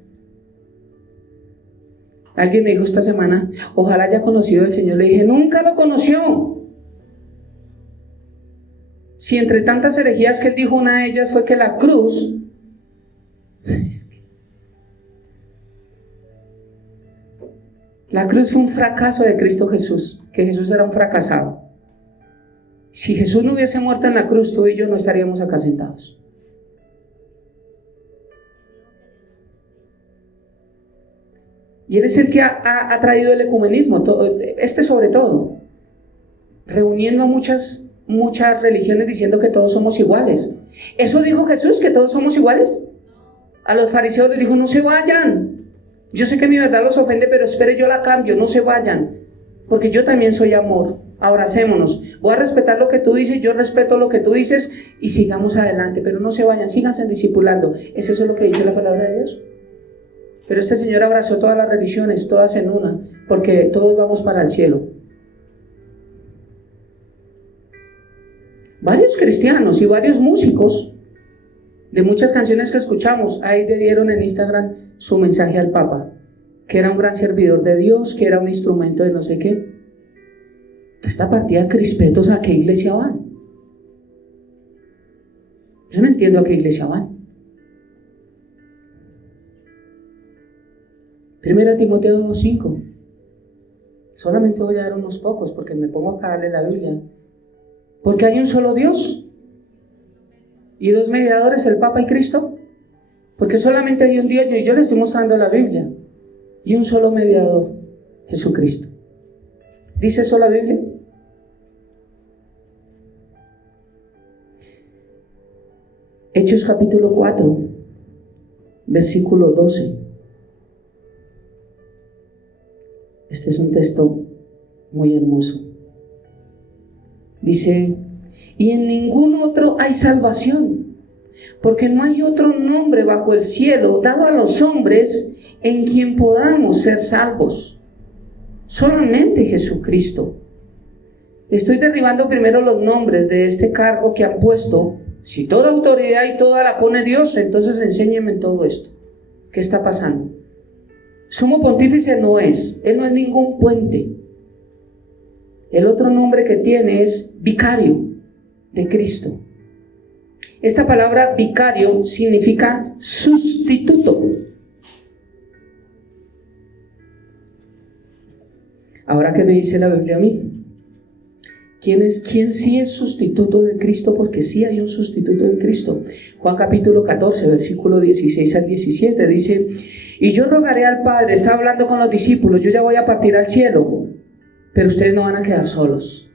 Alguien me dijo esta semana: ojalá haya conocido al Señor. Le dije: nunca lo conoció. Si entre tantas herejías que él dijo, una de ellas fue que la cruz fue un fracaso de Cristo Jesús, que Jesús era un fracasado. Si Jesús no hubiese muerto en la cruz, tú y yo no estaríamos acá sentados. Y él es el que ha traído el ecumenismo, sobre todo, reuniendo muchas religiones diciendo que todos somos iguales. ¿Eso dijo Jesús, que todos somos iguales? A los fariseos les dijo: no se vayan. Yo sé que mi verdad los ofende, pero espere, yo la cambio, no se vayan, porque yo también soy amor. Abracémonos. Voy a respetar lo que tú dices, yo respeto lo que tú dices, y sigamos adelante, pero no se vayan, síganse discipulando. ¿Es eso lo que dice la palabra de Dios? Pero este Señor abrazó todas las religiones, todas en una, porque todos vamos para el cielo. Varios cristianos y varios músicos de muchas canciones que escuchamos, ahí le dieron en Instagram su mensaje al Papa, que era un gran servidor de Dios, que era un instrumento de no sé qué. Esta partida de crispetos, ¿a qué iglesia van? Yo no entiendo a qué iglesia van. 1 Timoteo 2:5. Solamente voy a dar unos pocos porque me pongo acá a darle la Biblia. Porque hay un solo Dios. ¿Y dos mediadores, el Papa y Cristo? Porque solamente hay un Dios, y yo le estoy mostrando la Biblia, y un solo mediador, Jesucristo. ¿Dice eso la Biblia? Hechos capítulo 4, versículo 12. Este es un texto muy hermoso. Dice, y en ningún otro hay salvación, porque no hay otro nombre bajo el cielo dado a los hombres en quien podamos ser salvos. Solamente Jesucristo. Estoy derribando primero los nombres de este cargo que han puesto. Si toda autoridad y toda la pone Dios, entonces enséñeme todo esto. ¿Qué está pasando? Sumo pontífice no es, él no es ningún puente. El otro nombre que tiene es vicario de Cristo. Esta palabra vicario significa sustituto. Ahora, ¿qué me dice la Biblia a mí? ¿Quién sí es sustituto de Cristo? Porque sí hay un sustituto de Cristo. Juan capítulo 14, versículo 16 al 17 dice, y yo rogaré al Padre, está hablando con los discípulos, yo ya voy a partir al cielo, pero ustedes no van a quedar solos.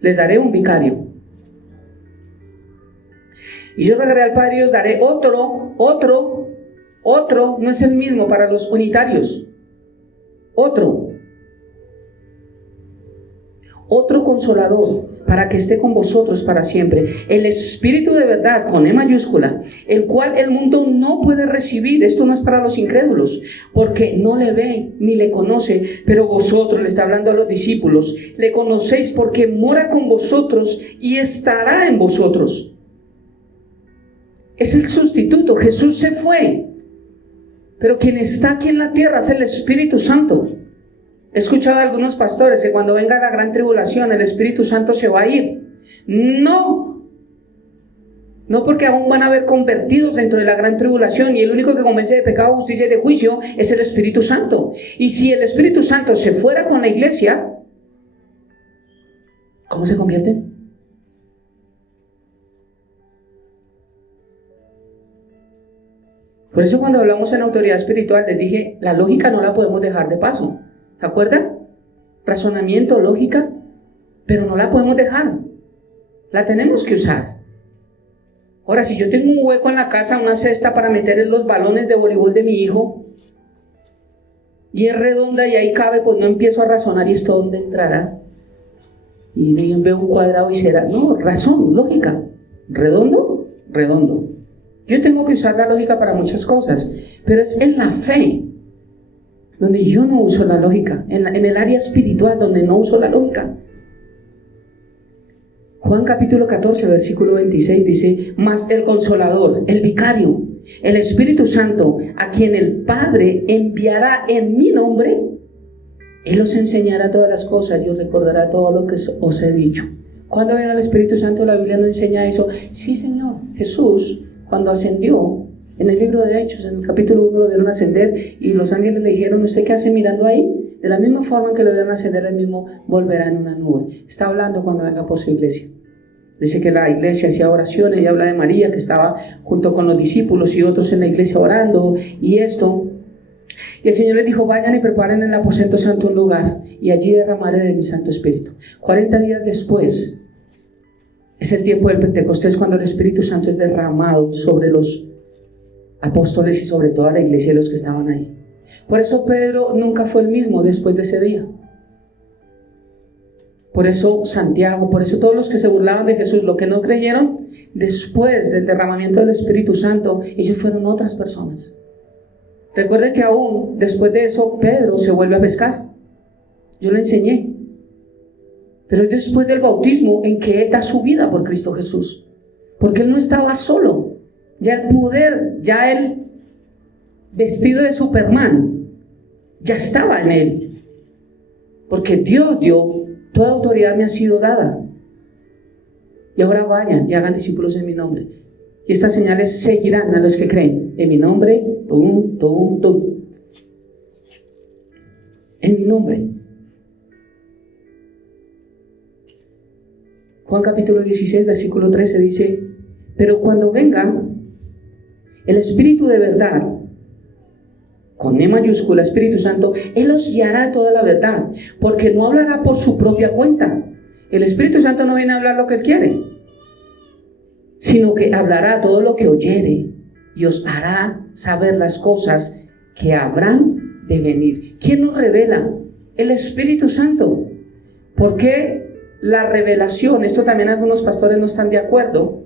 Les daré un vicario. Y yo rogaré al Padre y os daré otro, no es el mismo para los unitarios. Otro consolador, para que esté con vosotros para siempre, el Espíritu de verdad, con E mayúscula, el cual el mundo no puede recibir. Esto no es para los incrédulos, porque no le ve ni le conoce, pero vosotros, le está hablando a los discípulos, le conocéis porque mora con vosotros y estará en vosotros. Es el sustituto. Jesús se fue, pero quien está aquí en la tierra es el Espíritu Santo. He escuchado a algunos pastores que cuando venga la gran tribulación el Espíritu Santo se va a ir. No porque aún van a haber convertidos dentro de la gran tribulación y el único que convence de pecado, justicia y de juicio es el Espíritu Santo. Y si el Espíritu Santo se fuera con la iglesia, ¿cómo se convierte? Por eso cuando hablamos en autoridad espiritual les dije, la lógica no la podemos dejar de paso. ¿Se acuerdan? Razonamiento, lógica, pero no la podemos dejar. La tenemos que usar. Ahora, si yo tengo un hueco en la casa, una cesta para meter en los balones de voleibol de mi hijo, y es redonda y ahí cabe, pues no empiezo a razonar, ¿y esto dónde entrará? Y yo veo un cuadrado y será, no, razón, lógica. ¿Redondo? Redondo. Yo tengo que usar la lógica para muchas cosas, pero es en la fe donde yo no uso la lógica, en el área espiritual donde no uso la lógica. Juan capítulo 14, versículo 26 dice, mas el Consolador, el Vicario, el Espíritu Santo, a quien el Padre enviará en mi nombre, Él os enseñará todas las cosas y os recordará todo lo que os he dicho. ¿Cuándo vino el Espíritu Santo? La Biblia no enseña eso. Sí, Señor. Jesús, cuando ascendió, en el libro de Hechos, en el capítulo 1 lo vieron ascender y los ángeles le dijeron, ¿usted qué hace mirando ahí? De la misma forma que lo vieron ascender, él mismo volverá en una nube. Está hablando cuando venga por su iglesia. Dice que la iglesia hacía oraciones y habla de María que estaba junto con los discípulos y otros en la iglesia orando y esto. Y el Señor les dijo, vayan y preparen en el aposento santo un lugar y allí derramaré de mi Santo Espíritu. 40 días después es el tiempo del Pentecostés, cuando el Espíritu Santo es derramado sobre los apóstoles y sobre toda la iglesia y los que estaban ahí. Por eso Pedro nunca fue el mismo después de ese día. Por eso Santiago, por eso todos los que se burlaban de Jesús, los que no creyeron, después del derramamiento del Espíritu Santo, ellos fueron otras personas. Recuerden que aún después de eso Pedro se vuelve a pescar. Yo le enseñé. Pero es después del bautismo en que él da su vida por Cristo Jesús. Porque él no estaba solo. Ya el poder, ya el vestido de Superman, ya estaba en él. Porque Dios dio, toda autoridad me ha sido dada. Y ahora vayan y hagan discípulos en mi nombre. Y estas señales seguirán a los que creen. En mi nombre, en mi nombre. Juan capítulo 16, versículo 13 dice, Pero cuando venga el Espíritu de verdad, con E mayúscula, Espíritu Santo, Él os guiará a toda la verdad, porque no hablará por su propia cuenta. El Espíritu Santo no viene a hablar lo que Él quiere, sino que hablará todo lo que oyere y os hará saber las cosas que habrán de venir. ¿Quién nos revela? El Espíritu Santo. ¿Por qué la revelación? Esto también algunos pastores no están de acuerdo,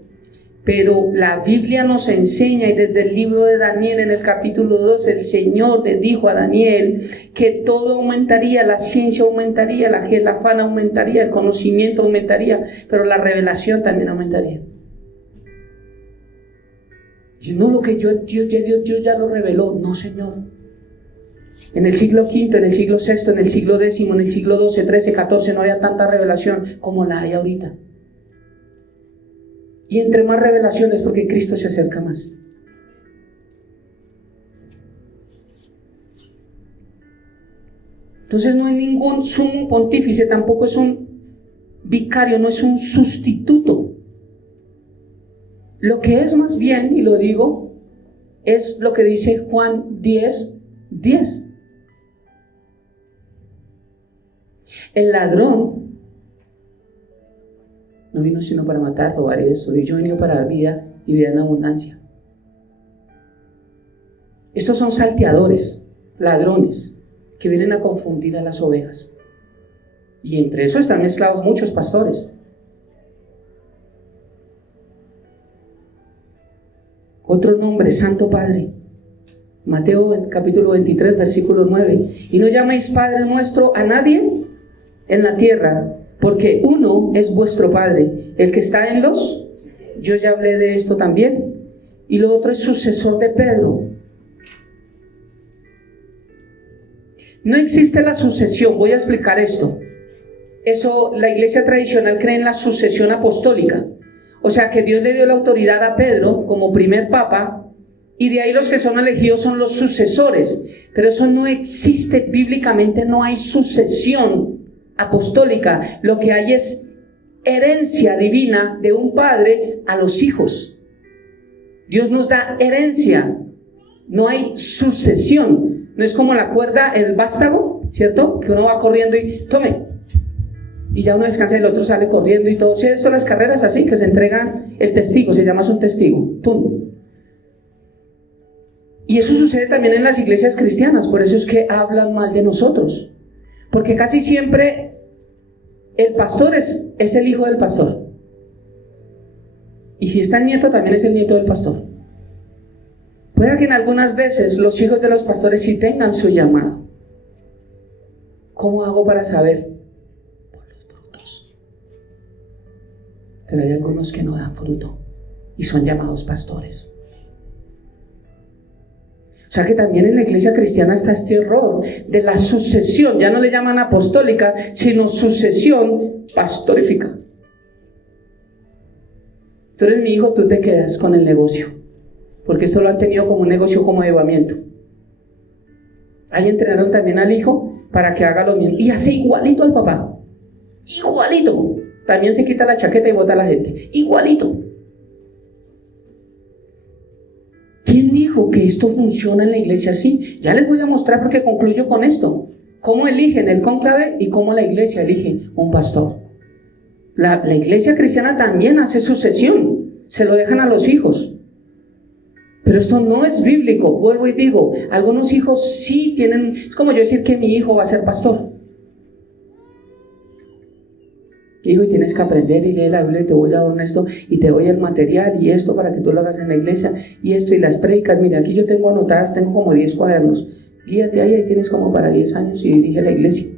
pero la Biblia nos enseña, y desde el libro de Daniel en el capítulo 2, el Señor le dijo a Daniel que todo aumentaría, la ciencia aumentaría, la afán aumentaría, el conocimiento aumentaría, pero la revelación también aumentaría. Y no, lo que Dios ya lo reveló. No, Señor. En el siglo V, en el siglo VI, en el siglo X, en el siglo XII, XIII, XIV no había tanta revelación como la hay ahorita. Y entre más revelaciones, porque Cristo se acerca más. Entonces no hay ningún sumo pontífice, tampoco es un vicario, no es un sustituto. Lo que es más bien, y lo digo, es lo que dice Juan 10:10. El ladrón no vino sino para matar, robar y destruir. Yo he venido para dar vida y vida en abundancia. Estos son salteadores, ladrones, que vienen a confundir a las ovejas. Y entre eso están mezclados muchos pastores. Otro nombre, Santo Padre. Mateo capítulo 23, versículo 9. Y no llaméis Padre nuestro a nadie en la tierra, porque uno es vuestro Padre, el que está en los... Yo ya hablé de esto también. Y lo otro es sucesor de Pedro. No existe la sucesión, voy a explicar esto. Eso, la iglesia tradicional cree en la sucesión apostólica. O sea que Dios le dio la autoridad a Pedro como primer papa, y de ahí los que son elegidos son los sucesores. Pero eso no existe bíblicamente, no hay sucesión apostólica. Lo que hay es herencia divina de un padre a los hijos. Dios nos da herencia, no hay sucesión. No es como la cuerda, el vástago, ¿cierto? Que uno va corriendo y tome, y ya uno descansa y el otro sale corriendo y todo. Si son las carreras así, que se entregan el testigo, se llama un testigo, ¡pum! Y eso sucede también en las iglesias cristianas. Por eso es que hablan mal de nosotros, porque casi siempre el pastor es el hijo del pastor, y si está el nieto, también es el nieto del pastor. Puede que en algunas veces los hijos de los pastores sí tengan su llamado. ¿Cómo hago para saber? Por los frutos. Pero hay algunos que no dan fruto y son llamados pastores. O sea que también en la iglesia cristiana está este error de la sucesión. Ya no le llaman apostólica, sino sucesión pastorífica. Tú eres mi hijo, tú te quedas con el negocio, porque esto lo han tenido como un negocio, como llevamiento. Ahí entrenaron también al hijo para que haga lo mismo, y hace igualito al papá, igualito. También se quita la chaqueta y bota a la gente, igualito. ¿Quién dijo que esto funciona en la iglesia así? Ya les voy a mostrar, porque concluyo con esto. Cómo eligen el cónclave y cómo la iglesia elige un pastor. La iglesia cristiana también hace sucesión, se lo dejan a los hijos. Pero esto no es bíblico. Vuelvo y digo, algunos hijos sí tienen, es como yo decir que mi hijo va a ser pastor. Hijo, y tienes que aprender y leer la Biblia, y te voy a dar esto, y te doy el material y esto para que tú lo hagas en la iglesia, y esto, y las prédicas. Mira, aquí yo tengo anotadas, tengo como 10 cuadernos. Guíate ahí tienes como para 10 años y dirige la iglesia.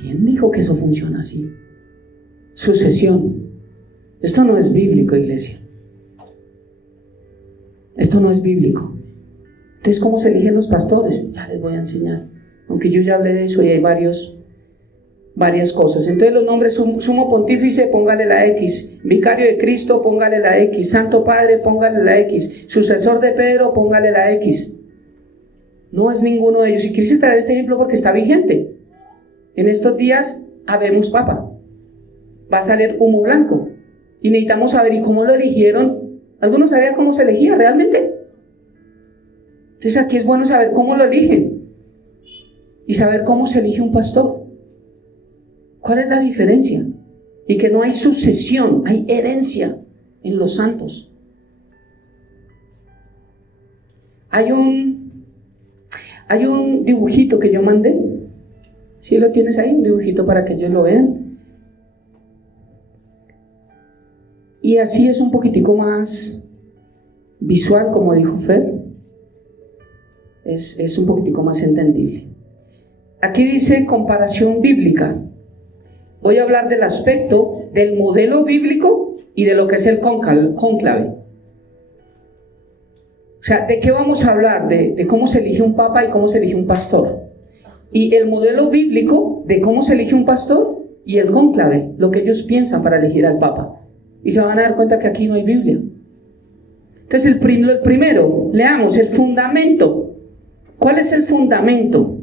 ¿Quién dijo que eso funciona así? Sucesión. Esto no es bíblico, iglesia. Esto no es bíblico. Entonces, ¿cómo se eligen los pastores? Ya les voy a enseñar. Aunque yo ya hablé de eso y hay varias cosas. Entonces, los nombres: sumo pontífice, póngale la X. Vicario de Cristo, póngale la X. Santo Padre, póngale la X. Sucesor de Pedro, póngale la X. No es ninguno de ellos. Y quise traer este ejemplo porque está vigente. En estos días habemos papa. Va a salir humo blanco. Y necesitamos saber, ¿y cómo lo eligieron? ¿Alguno sabía cómo se elegía realmente? Entonces aquí es bueno saber cómo lo eligen y saber cómo se elige un pastor. ¿Cuál es la diferencia? Y que no hay sucesión, hay herencia en los santos. Hay un dibujito que yo mandé. ¿Sí lo tienes ahí? Un dibujito para que ellos lo vean. Y así es un poquitico más visual, como dijo Fer. Es un poquitico más entendible. Aquí dice comparación bíblica. Voy a hablar del aspecto del modelo bíblico y de lo que es el cónclave. O sea, ¿de qué vamos a hablar? De cómo se elige un papa y cómo se elige un pastor. Y el modelo bíblico de cómo se elige un pastor y el cónclave, lo que ellos piensan para elegir al papa. Y se van a dar cuenta que aquí no hay Biblia. Entonces, el primero, leamos el fundamento. ¿Cuál es el fundamento?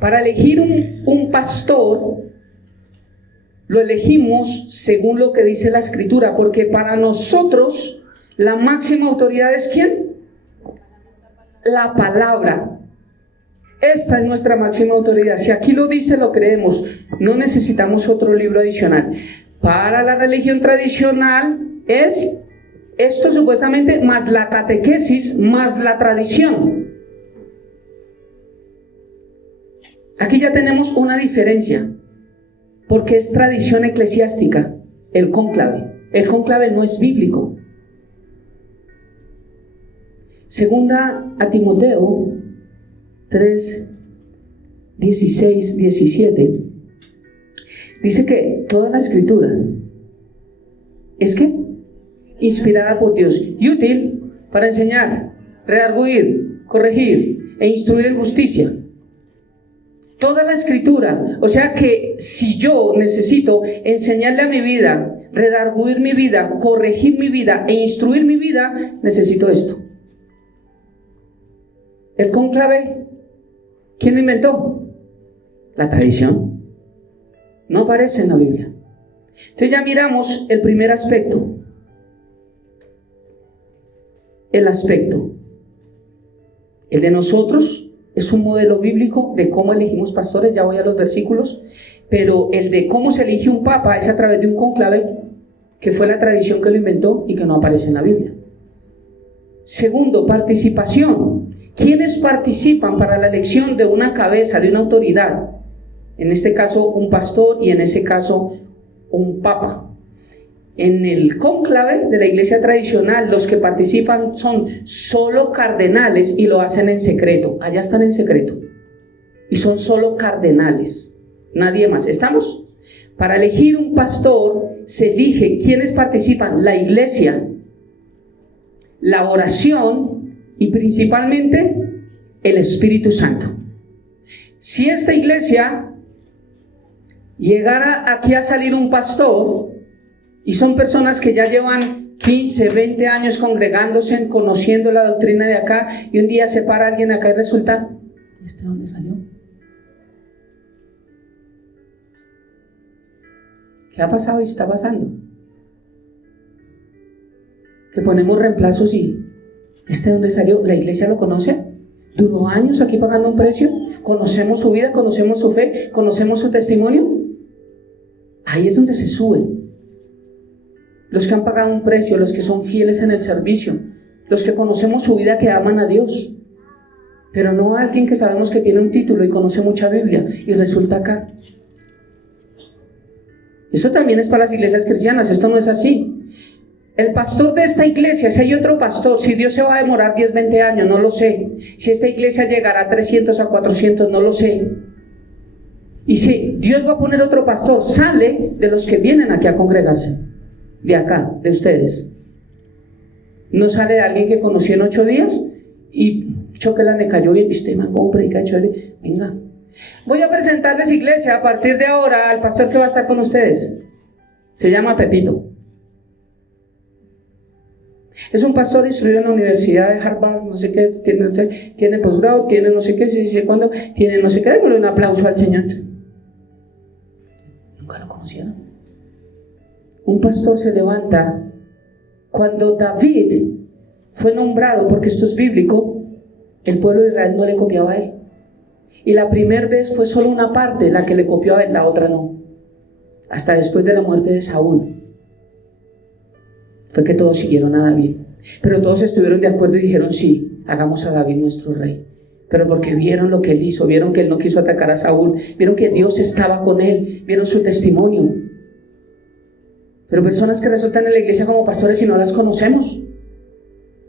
Para elegir un pastor, lo elegimos según lo que dice la Escritura, porque para nosotros la máxima autoridad es ¿quién? La palabra. Esta es nuestra máxima autoridad. Si aquí lo dice, lo creemos. No necesitamos otro libro adicional. Para la religión tradicional es esto supuestamente más la catequesis, más la tradición. Aquí ya tenemos una diferencia, porque es tradición eclesiástica, el cónclave. El cónclave no es bíblico. Segunda a Timoteo 3, 16, 17. Dice que toda la escritura es que inspirada por Dios y útil para enseñar, redarguir, corregir e instruir en justicia. Toda la escritura, o sea que si yo necesito enseñarle a mi vida, redarguir mi vida, corregir mi vida e instruir mi vida, necesito esto. El cónclave, ¿quién lo inventó? La tradición. No aparece en la Biblia. Entonces ya miramos el primer aspecto. El aspecto. El de nosotros es un modelo bíblico de cómo elegimos pastores, ya voy a los versículos, pero el de cómo se elige un papa es a través de un cónclave, que fue la tradición que lo inventó y que no aparece en la Biblia. Segundo, participación. ¿Quiénes participan para la elección de una cabeza, de una autoridad? En este caso un pastor y en ese caso un papa. En el cónclave de la iglesia tradicional, los que participan son solo cardenales y lo hacen en secreto. Allá están en secreto. Y son solo cardenales, nadie más. ¿Estamos? Para elegir un pastor se elige quiénes participan: la iglesia, la oración y principalmente el Espíritu Santo. Si esta iglesia llegara aquí a salir un pastor, y son personas que ya llevan 15, 20 años congregándose, conociendo la doctrina de acá, y un día se para alguien acá y resulta, ¿este dónde salió? ¿Qué ha pasado y está pasando? Que ponemos reemplazos y ¿este dónde salió? ¿La iglesia lo conoce? ¿Duró años aquí pagando un precio? ¿Conocemos su vida? ¿Conocemos su fe? ¿Conocemos su testimonio? Ahí es donde se suben. Los que han pagado un precio, los que son fieles en el servicio, los que conocemos su vida, que aman a Dios, pero no a alguien que sabemos que tiene un título y conoce mucha Biblia y resulta acá. Eso también es para las iglesias cristianas, esto no es así. El pastor de esta iglesia, si hay otro pastor, si Dios se va a demorar 10, 20 años, no lo sé. Si esta iglesia llegará a 300, a 400, no lo sé. Y si Dios va a poner otro pastor, sale de los que vienen aquí a congregarse. De acá, de ustedes. No sale de alguien que conocí en 8 días y choquela me cayó bien, viste, man, cómo predica chévere. Venga, voy a presentarles, iglesia, a partir de ahora al pastor que va a estar con ustedes. Se llama Pepito. Es un pastor instruido en la Universidad de Harvard, no sé qué, tiene posgrado, tiene no sé qué, cuándo, tiene no sé qué. Démosle un aplauso al Señor. Nunca lo conocieron. Un pastor se levanta Cuando David fue nombrado, porque esto es bíblico, el pueblo de Israel no le copiaba a él. Y la primera vez fue solo una parte la que le copió a él, la otra no. Hasta después de la muerte de Saúl, fue que todos siguieron a David. Pero todos estuvieron de acuerdo y dijeron, sí, hagamos a David nuestro rey. Pero porque vieron lo que él hizo, vieron que él no quiso atacar a Saúl, vieron que Dios estaba con él, vieron su testimonio. Pero personas que resultan en la iglesia como pastores y no las conocemos.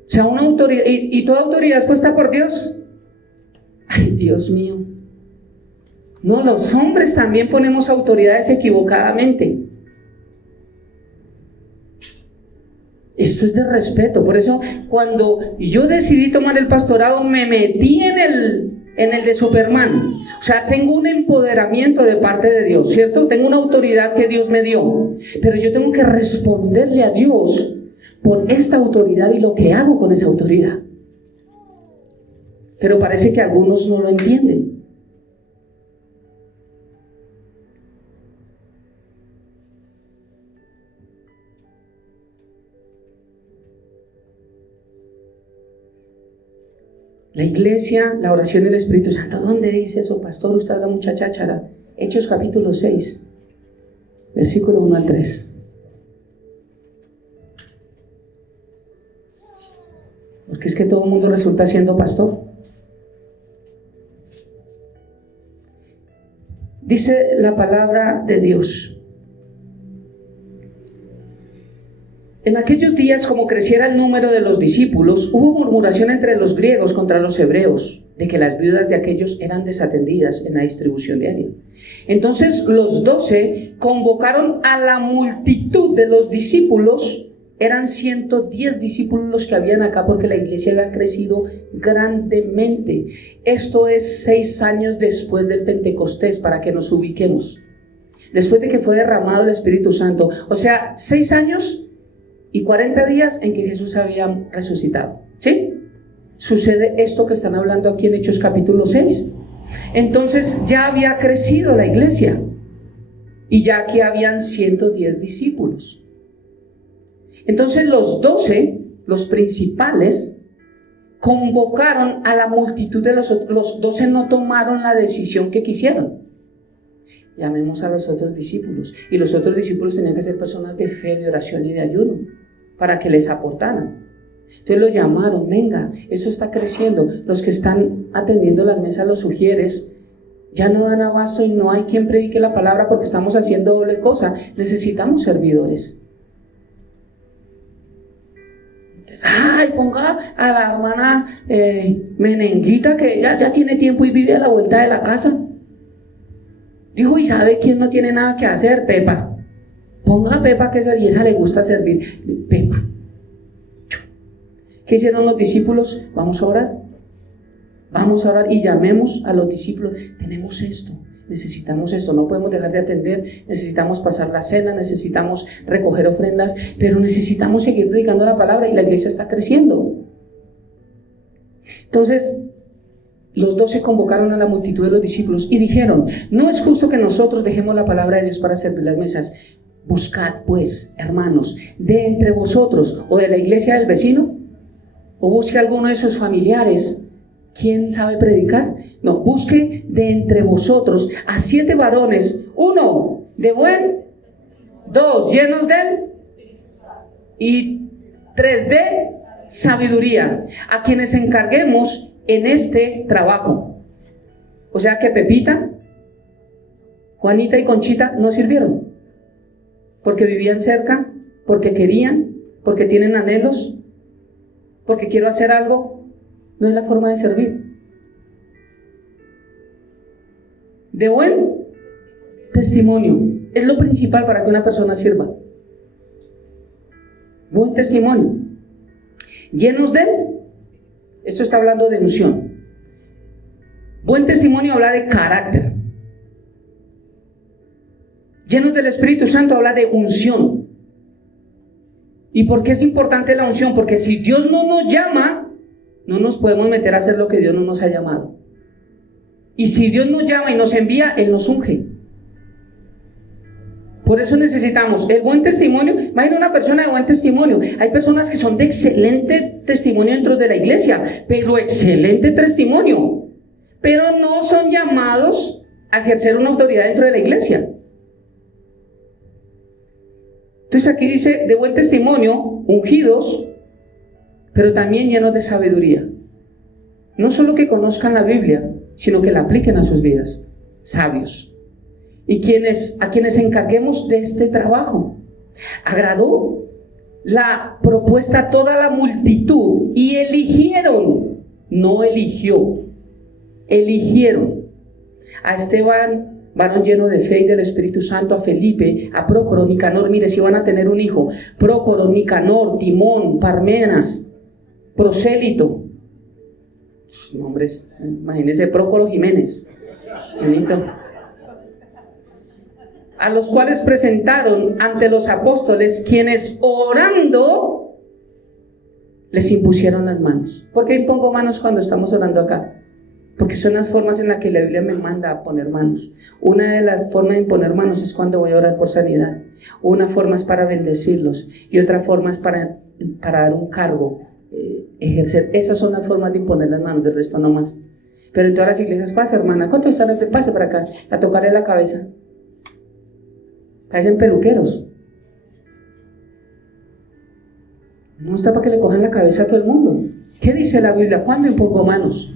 O sea, una autoridad, y toda autoridad es puesta por Dios. Ay, Dios mío. No, los hombres también ponemos autoridades equivocadamente. Esto es de respeto. Por eso, cuando yo decidí tomar el pastorado, me metí en el de Superman. O sea, tengo un empoderamiento de parte de Dios, ¿cierto? Tengo una autoridad que Dios me dio. Pero yo tengo que responderle a Dios por esta autoridad y lo que hago con esa autoridad. Pero parece que algunos no lo entienden. La iglesia, la oración del Espíritu Santo. ¿Dónde dice eso, pastor? Usted habla mucha cháchara. Hechos capítulo 6, versículo 1 al 3. Porque es que todo el mundo resulta siendo pastor. Dice la palabra de Dios. En aquellos días, como creciera el número de los discípulos, hubo murmuración entre los griegos contra los hebreos, de que las viudas de aquellos eran desatendidas en la distribución diaria. Entonces los 12 convocaron a la multitud de los discípulos. Eran 110 discípulos los que habían acá, porque la iglesia había crecido grandemente. Esto es 6 años después del Pentecostés, para que nos ubiquemos. Después de que fue derramado el Espíritu Santo. O sea, 6 años y 40 días en que Jesús había resucitado. ¿Sí? Sucede esto que están hablando aquí en Hechos capítulo 6. Entonces ya había crecido la iglesia. Y ya aquí habían 110 discípulos. Entonces los 12, los principales, convocaron a la multitud de los 12 no tomaron la decisión que quisieron. Llamemos a los otros discípulos. Y los otros discípulos tenían que ser personas de fe, de oración y de ayuno, para que les aportaran. Entonces los llamaron, venga, eso está creciendo. Los que están atendiendo las mesas, los sugieres, ya no dan abasto y no hay quien predique la palabra porque estamos haciendo doble cosa. Necesitamos servidores. Ay, ponga a la hermana Menenguita, que ella ya tiene tiempo y vive a la vuelta de la casa. Dijo, ¿y sabe quién no tiene nada que hacer? Pepa. Ponga a Pepa, que esa le gusta servir. Pepa. ¿Qué hicieron los discípulos? Vamos a orar. Vamos a orar y llamemos a los discípulos. Tenemos esto. Necesitamos esto, no podemos dejar de atender, necesitamos pasar la cena, necesitamos recoger ofrendas, pero necesitamos seguir predicando la palabra y la iglesia está creciendo. Entonces, los 12 convocaron a la multitud de los discípulos y dijeron, no es justo que nosotros dejemos la palabra de Dios para servir las mesas. Buscad pues, hermanos, de entre vosotros o de la iglesia del vecino, o busque a alguno de sus familiares. ¿Quién sabe predicar? No, busque de entre vosotros a 7 varones, 1 de buen, 2 llenos de él y 3 de sabiduría, a quienes encarguemos en este trabajo. O sea que Pepita, Juanita y Conchita no sirvieron, porque vivían cerca, porque querían, porque tienen anhelos, porque quiero hacer algo. No es la forma de servir. De buen testimonio es lo principal para que una persona sirva. Buen testimonio. Llenos de, esto está hablando de unción. Buen testimonio habla de carácter. Llenos del Espíritu Santo habla de unción. ¿Y por qué es importante la unción? Porque si Dios no nos llama, no nos podemos meter a hacer lo que Dios no nos ha llamado. Y si Dios nos llama y nos envía, Él nos unge. Por eso necesitamos el buen testimonio. Imagina una persona de buen testimonio. Hay personas que son de excelente testimonio dentro de la iglesia, pero excelente testimonio, pero no son llamados a ejercer una autoridad dentro de la iglesia. Entonces aquí dice, de buen testimonio, ungidos, pero también llenos de sabiduría. No solo que conozcan la Biblia, sino que la apliquen a sus vidas. Sabios. Y a quienes encarguemos de este trabajo. Agradó la propuesta a toda la multitud y eligieron, no eligió, eligieron a Esteban, varón lleno de fe y del Espíritu Santo, a Felipe, a Prócoro, Nicanor. Mire, si van a tener un hijo, Prócoro, Nicanor, Timón, Parmenas, Prosélito. Nombres, imagínense, Prócoro Jiménez. Bonito. A los cuales presentaron ante los apóstoles, quienes orando les impusieron las manos. ¿Por qué impongo manos cuando estamos orando acá? Porque son las formas en las que la Biblia me manda a poner manos. Una de las formas de imponer manos es cuando voy a orar por sanidad. Una forma es para bendecirlos y otra forma es para dar un cargo, ejercer. Esas son las formas de imponer las manos, del resto no más. Pero en todas las iglesias pasa, hermana. ¿Cuánto está? No te pase para acá a tocarle la cabeza. Parecen peluqueros. No está para que le cojan la cabeza a todo el mundo. ¿Qué dice la Biblia? ¿Cuándo impongo manos?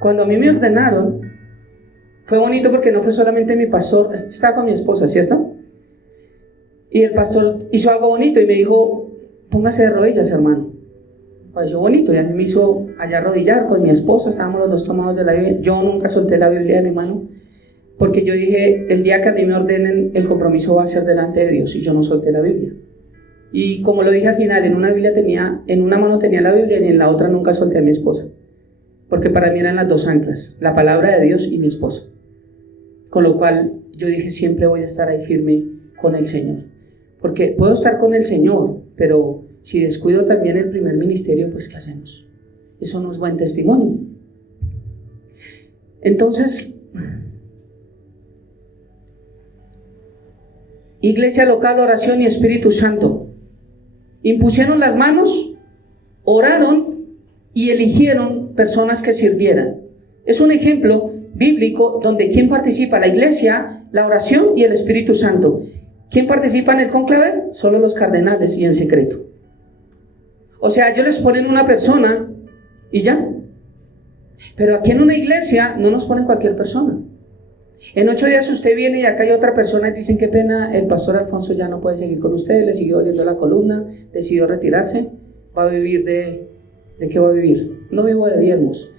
Cuando a mí me ordenaron, fue bonito porque no fue solamente mi pastor, estaba con mi esposa, ¿cierto? Y el pastor hizo algo bonito y me dijo, póngase de rodillas, hermano. Me pareció bonito y a mí me hizo allá arrodillar con mi esposa, estábamos los dos tomados de la Biblia. Yo nunca solté la Biblia de mi mano, porque yo dije, el día que a mí me ordenen, el compromiso va a ser delante de Dios, y yo no solté la Biblia. Y como lo dije al final, en una mano tenía la Biblia y en la otra nunca solté a mi esposa. Porque para mí eran las dos anclas, la palabra de Dios y mi esposo. Con lo cual yo dije, siempre voy a estar ahí firme con el Señor. Porque puedo estar con el Señor, pero si descuido también el primer ministerio, pues ¿qué hacemos? Eso no es buen testimonio. Entonces, iglesia local, oración y Espíritu Santo. Impusieron las manos, oraron y eligieron personas que sirvieran. Es un ejemplo bíblico donde ¿quién participa? La iglesia, la oración y el Espíritu Santo. ¿Quién participa en el cónclave? Solo los cardenales y en secreto. O sea, ellos les ponen una persona y ya. Pero aquí en una iglesia no nos ponen cualquier persona. En 8 días usted viene y acá hay otra persona y dicen, qué pena, el pastor Alfonso ya no puede seguir con ustedes, le siguió doliendo la columna, decidió retirarse. ¿Va a vivir de qué va a vivir? No vivo de diezmos.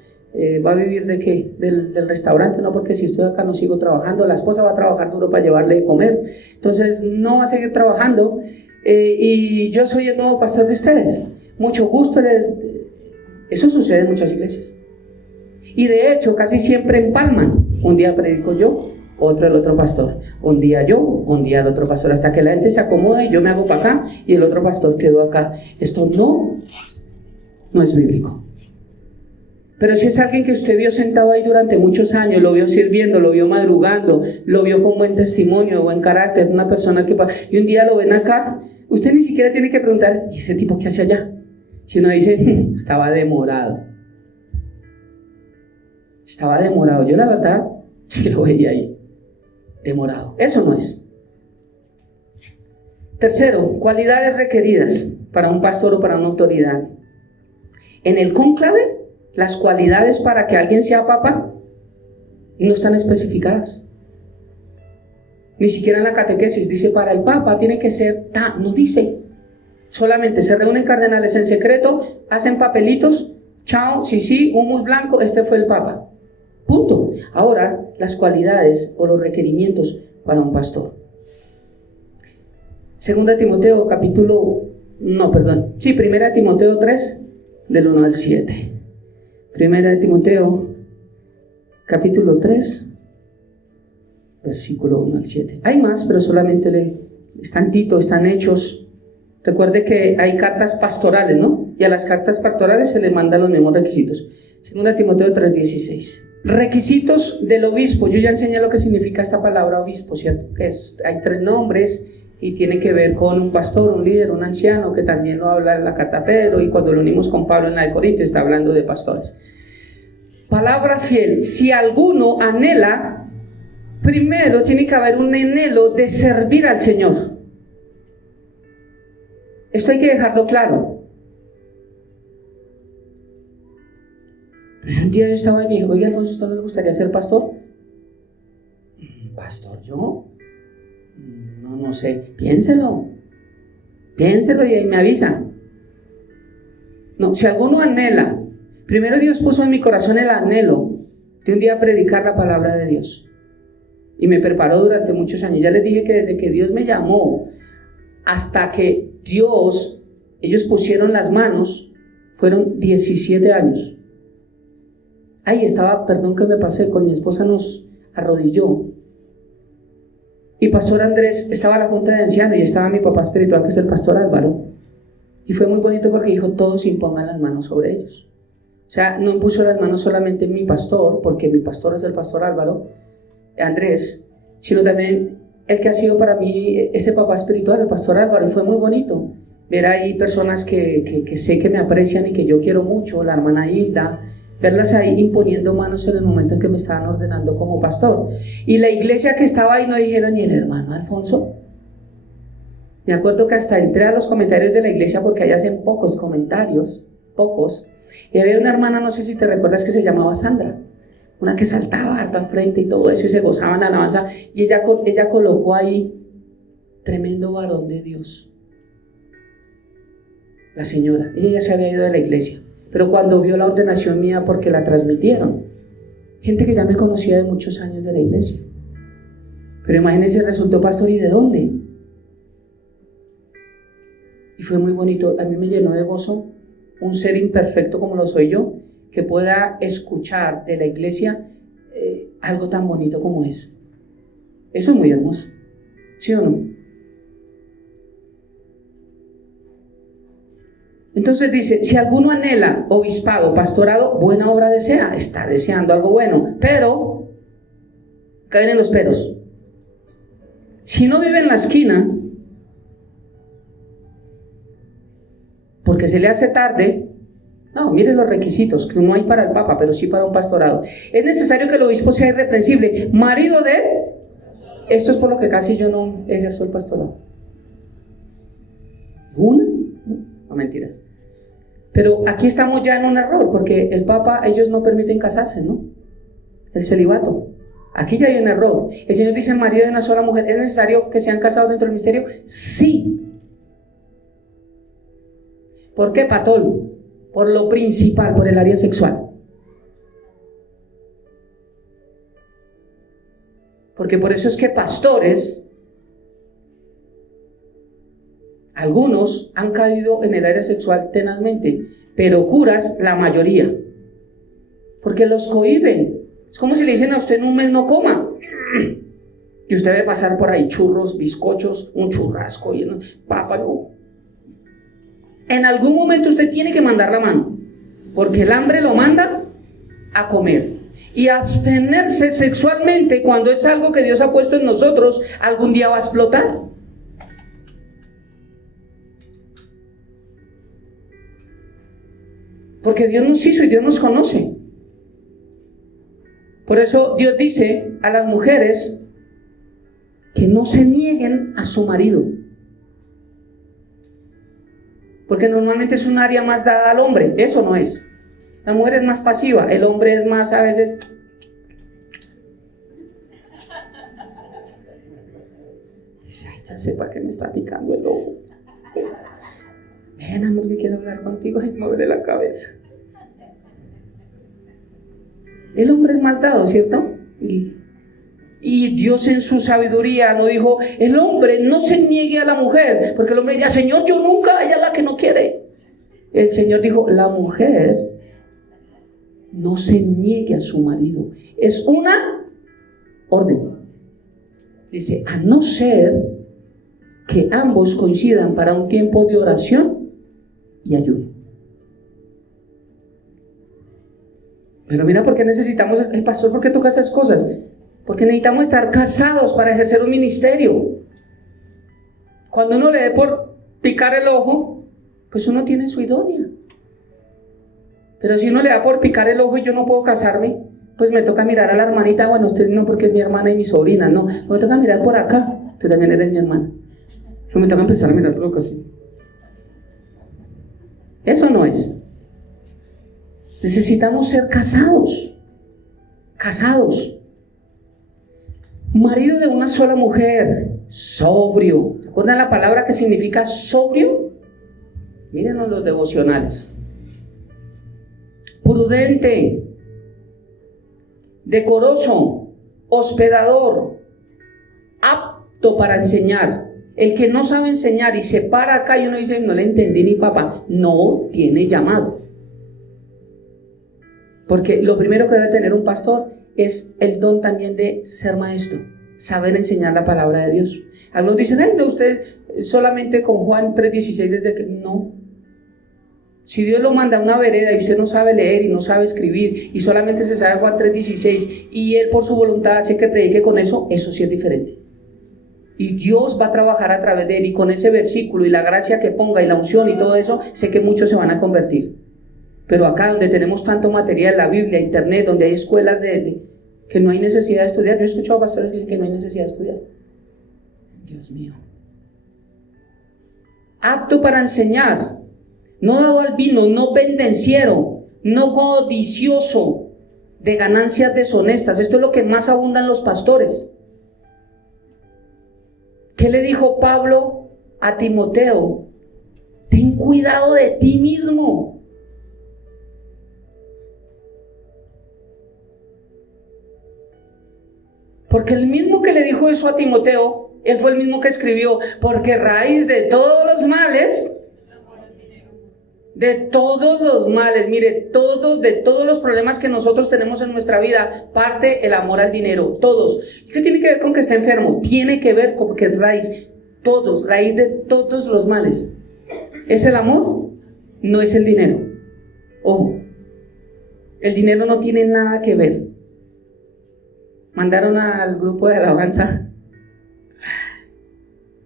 ¿Va a vivir de qué? Del restaurante. No, porque si estoy acá no sigo trabajando. La esposa va a trabajar duro para llevarle de comer, entonces no va a seguir trabajando. Y yo soy el nuevo pastor de ustedes. Mucho gusto. Eso sucede en muchas iglesias. Y de hecho casi siempre empalman. Un día predico yo, otro el otro pastor. Un día yo, un día el otro pastor, hasta que la gente se acomoda y yo me hago para acá y el otro pastor quedó acá. Esto no es bíblico. Pero si es alguien que usted vio sentado ahí durante muchos años, lo vio sirviendo, lo vio madrugando, lo vio con buen testimonio, buen carácter, una persona y un día lo ven acá, usted ni siquiera tiene que preguntar, ¿y ese tipo qué hace allá? Si uno dice, estaba demorado. Estaba demorado. Yo la verdad, sí lo veía ahí. Demorado. Eso no es. Tercero, cualidades requeridas para un pastor o para una autoridad. En el cónclave, las cualidades para que alguien sea papa no están especificadas. Ni siquiera en la catequesis dice, para el papa tiene que ser, no dice. Solamente se reúnen cardenales en secreto, hacen papelitos, chao, sí, humus blanco, este fue el papa. Punto. Ahora, las cualidades o los requerimientos para un pastor. Primera Timoteo 3, del 1 al 7. Primera de Timoteo, capítulo 3, versículo 1 al 7. Hay más, pero solamente están Tito, están Hechos. Recuerde que hay cartas pastorales, ¿no? Y a las cartas pastorales se le mandan los mismos requisitos. Segunda Timoteo 3:16. Requisitos del obispo. Yo ya enseñé lo que significa esta palabra obispo, ¿cierto? Hay 3 nombres y tiene que ver con un pastor, un líder, un anciano, que también lo habla en la carta Pedro, y cuando lo unimos con Pablo en la de Corintios está hablando de pastores. Palabra fiel. Si alguno anhela, primero tiene que haber un anhelo de servir al Señor. Esto hay que dejarlo claro. Un día yo estaba y me dijo: oye, Alfonso, ¿usted no le gustaría ser pastor? ¿Pastor yo? No sé. Piénselo y ahí me avisa. No, si alguno anhela, primero Dios puso en mi corazón el anhelo de un día predicar la palabra de Dios. Y me preparó durante muchos años. Ya les dije que desde que Dios me llamó hasta que ellos pusieron las manos, fueron 17 años. Ahí estaba, perdón que me pasé, con mi esposa nos arrodilló. Y Pastor Andrés, estaba la junta de ancianos y estaba mi papá espiritual, que es el Pastor Álvaro. Y fue muy bonito porque dijo: todos impongan las manos sobre ellos. O sea, no impuso las manos solamente en mi pastor, porque mi pastor es el Pastor Álvaro, Andrés, sino también el que ha sido para mí ese papá espiritual, el Pastor Álvaro. Y fue muy bonito ver ahí personas que sé que me aprecian y que yo quiero mucho, la hermana Hilda, verlas ahí imponiendo manos en el momento en que me estaban ordenando como pastor. Y la iglesia que estaba ahí no dijeron: ¿y el hermano Alfonso? Me acuerdo que hasta entré a los comentarios de la iglesia, porque ahí hacen pocos comentarios, y había una hermana, no sé si te recuerdas, que se llamaba Sandra, una que saltaba harto al frente y todo eso, y se gozaba en la alabanza, y ella colocó ahí: tremendo varón de Dios. La señora, ella ya se había ido de la iglesia, pero cuando vio la ordenación mía, porque la transmitieron, gente que ya me conocía de muchos años de la iglesia, pero imagínense, resultó pastor. ¿Y de dónde? Y fue muy bonito. A mí me llenó de gozo un ser imperfecto como lo soy yo, que pueda escuchar de la iglesia algo tan bonito como es. Eso es muy hermoso, ¿sí o no? Entonces dice: si alguno anhela obispado, pastorado, buena obra desea. Está deseando algo bueno, pero caen en los peros. Si no vive en la esquina, porque se le hace tarde. No, mire los requisitos, que no hay para el Papa, pero sí para un pastorado. Es necesario que el obispo sea irreprensible, marido de... Esto es por lo que casi yo no ejerzo el pastorado. No, mentiras. Pero aquí estamos ya en un error, porque el Papa, ellos no permiten casarse, ¿no? El celibato. Aquí ya hay un error. El Señor dice: marido de una sola mujer. ¿Es necesario que sean casados dentro del misterio? Sí. ¿Por qué, Patol? Por lo principal, por el área sexual. Porque por eso es que pastores, algunos han caído en el área sexual tenazmente, pero curas, la mayoría. Porque los cohíben. Es como si le dicen a usted: en un mes no coma. Y usted ve pasar por ahí churros, bizcochos, un churrasco y papa. En algún momento usted tiene que mandar la mano, porque el hambre lo manda a comer. Y abstenerse sexualmente, cuando es algo que Dios ha puesto en nosotros, algún día va a explotar. Porque Dios nos hizo y Dios nos conoce. Por eso Dios dice a las mujeres que no se nieguen a su marido, porque normalmente es un área más dada al hombre. Eso no es. La mujer es más pasiva, el hombre es más, a veces... Ya sé para qué me está picando el ojo. Ven, amor, que quiero hablar contigo. Ay, me duele la cabeza. El hombre es más dado, ¿cierto? Y Dios en su sabiduría no dijo: el hombre no se niegue a la mujer, porque el hombre diría: Señor, yo nunca, ella es la que no quiere. El Señor dijo: la mujer no se niegue a su marido. Es una orden. Dice: a no ser que ambos coincidan para un tiempo de oración y ayuno. Pero mira, ¿por qué necesitamos, pastor, por qué toca esas cosas? Porque necesitamos estar casados para ejercer un ministerio. Cuando uno le dé por picar el ojo, pues uno tiene su idónea. Pero si uno le da por picar el ojo y yo no puedo casarme, pues me toca mirar a la hermanita. Bueno, usted no, porque es mi hermana y mi sobrina, no. Me toca mirar por acá, usted también eres mi hermana. Yo me toca empezar a mirar por acá así. Eso no es. Necesitamos ser casados. Casados. Marido de una sola mujer, sobrio. ¿Recuerdan la palabra que significa sobrio? Mírenos los devocionales. Prudente, decoroso, hospedador, apto para enseñar. El que no sabe enseñar y se para acá y uno dice, no le entendí ni papá, no tiene llamado. Porque lo primero que debe tener un pastor es el don también de ser maestro, saber enseñar la palabra de Dios. Algunos dicen, ay, no, usted solamente con Juan 3:16, desde que no. Si Dios lo manda a una vereda y usted no sabe leer y no sabe escribir y solamente se sabe Juan 3:16 y Él por su voluntad hace que predique con eso, eso sí es diferente. Y Dios va a trabajar a través de Él y con ese versículo y la gracia que ponga y la unción y todo eso, sé que muchos se van a convertir. Pero acá donde tenemos tanto material, la Biblia, Internet, donde hay escuelas que no hay necesidad de estudiar. Yo he escuchado pastores que dicen que no hay necesidad de estudiar. Dios mío. Apto para enseñar, no dado al vino, no pendenciero, no codicioso de ganancias deshonestas. Esto es lo que más abundan los pastores. ¿Qué le dijo Pablo a Timoteo? Ten cuidado de ti mismo. Porque el mismo que le dijo eso a Timoteo, él fue el mismo que escribió, porque raíz de todos los males, mire, de todos los problemas que nosotros tenemos en nuestra vida, parte el amor al dinero, todos. ¿Qué tiene que ver con que está enfermo? Tiene que ver con que es raíz de todos los males. ¿Es el amor? No es el dinero. Ojo, el dinero no tiene nada que ver. Mandaron al grupo de alabanza,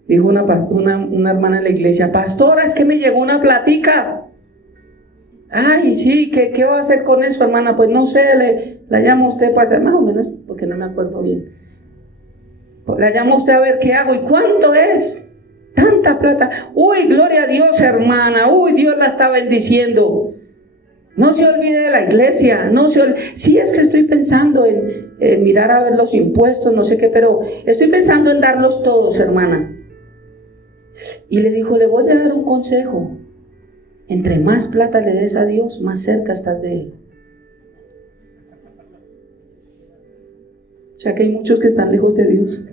dijo una hermana en la iglesia, pastora, es que me llegó una platica. Ay, sí, ¿qué va a hacer con eso, hermana? Pues no sé, la llamo a usted para hacer más o menos, porque no me acuerdo bien. La llamo a usted a ver qué hago. ¿Y cuánto es? Tanta plata. Uy, gloria a Dios, hermana. Uy, Dios la está bendiciendo. No se olvide de la iglesia. Sí, es que estoy pensando en mirar a ver los impuestos, no sé qué, pero estoy pensando en darlos todos, hermana. Y le dijo, le voy a dar un consejo. Entre más plata le des a Dios, más cerca estás de Él. O sea que hay muchos que están lejos de Dios.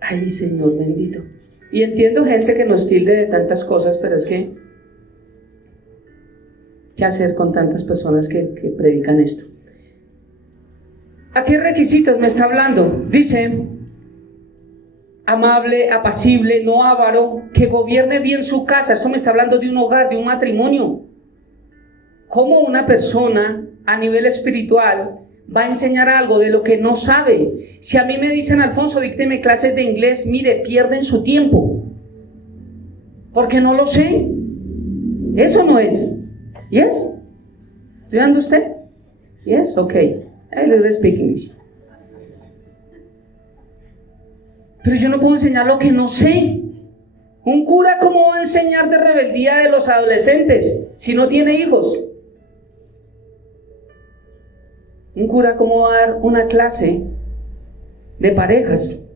Ay, Señor bendito. Y entiendo gente que nos tilde de tantas cosas, pero es que, ¿qué hacer con tantas personas que predican esto? ¿A qué requisitos me está hablando? Dice, amable, apacible, no avaro, que gobierne bien su casa. Esto me está hablando de un hogar, de un matrimonio. ¿Cómo una persona a nivel espiritual va a enseñar algo de lo que no sabe? Si a mí me dicen, Alfonso, dícteme clases de inglés, mire, pierden su tiempo, porque no lo sé. Eso no es. ¿Yes? ¿Do you understand? Yes? Okay. I will speak English. Pero yo no puedo enseñar lo que no sé. Un cura, ¿cómo va a enseñar de rebeldía de los adolescentes si no tiene hijos? Un cura, ¿cómo va a dar una clase de parejas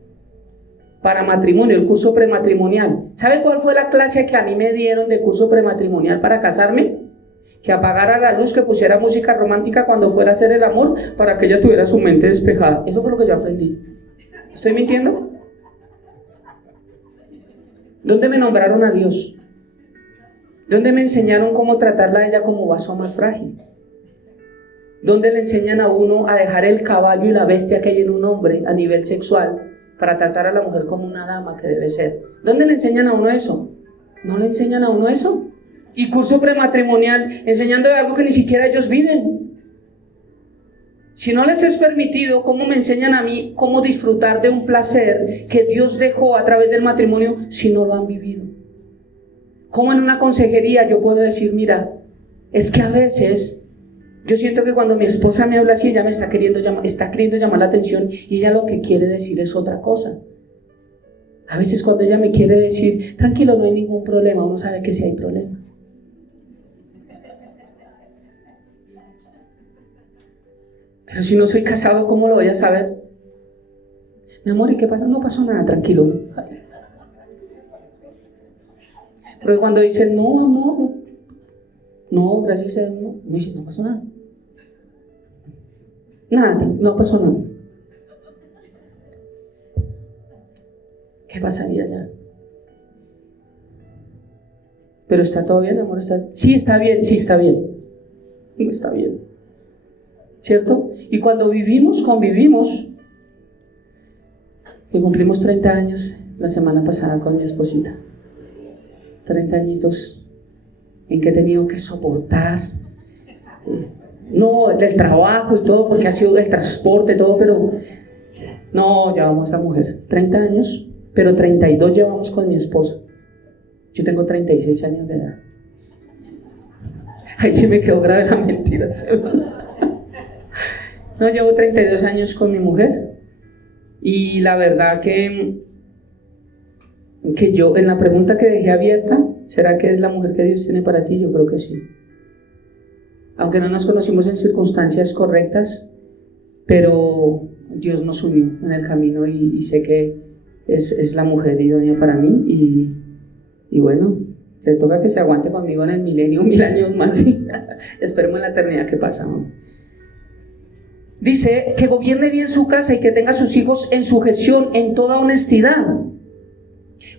para matrimonio, el curso prematrimonial? ¿Sabe cuál fue la clase que a mí me dieron de curso prematrimonial para casarme? Que apagara la luz, que pusiera música romántica cuando fuera a hacer el amor para que ella tuviera su mente despejada. Eso fue lo que yo aprendí. ¿Estoy mintiendo? ¿Dónde me nombraron a Dios? ¿Dónde me enseñaron cómo tratarla a ella como vaso más frágil? ¿Dónde le enseñan a uno a dejar el caballo y la bestia que hay en un hombre a nivel sexual para tratar a la mujer como una dama que debe ser? ¿Dónde le enseñan a uno eso? ¿No le enseñan a uno eso? Y curso prematrimonial, enseñando algo que ni siquiera ellos viven. Si no les es permitido, ¿cómo me enseñan a mí cómo disfrutar de un placer que Dios dejó a través del matrimonio si no lo han vivido? ¿Cómo en una consejería yo puedo decir, mira, es que a veces yo siento que cuando mi esposa me habla así, ella me está queriendo llamar la atención y ella lo que quiere decir es otra cosa? A veces cuando ella me quiere decir, tranquilo, no hay ningún problema, uno sabe que sí hay problema. Pero si no soy casado, ¿cómo lo voy a saber? Mi amor, ¿y qué pasa? No pasó nada, tranquilo. Pero cuando dicen, no, amor, no, gracias a Dios, no, me dice, no pasó nada. Nada, no pasó nada. ¿Qué pasaría ya? Pero está todo bien, amor, sí está bien, no está bien, ¿cierto? Y cuando convivimos, que cumplimos 30 años la semana pasada con mi esposita, 30 añitos en que he tenido que soportar, no del trabajo y todo, porque ha sido del transporte, todo, pero no, llevamos a esa mujer, 30 años, pero 32 llevamos con mi esposa. Yo tengo 36 años de edad. Ahí sí me quedó grave la mentira. No, llevo 32 años con mi mujer. Y la verdad que yo, en la pregunta que dejé abierta, ¿será que es la mujer que Dios tiene para ti? Yo creo que sí. Aunque no nos conocimos en circunstancias correctas, pero Dios nos unió en el camino y sé que es la mujer idónea para mí. Y bueno, le toca que se aguante conmigo en el milenio, 1000 años más. Esperemos en la eternidad que pasa, ¿no? Dice que gobierne bien su casa y que tenga a sus hijos en sujeción en toda honestidad.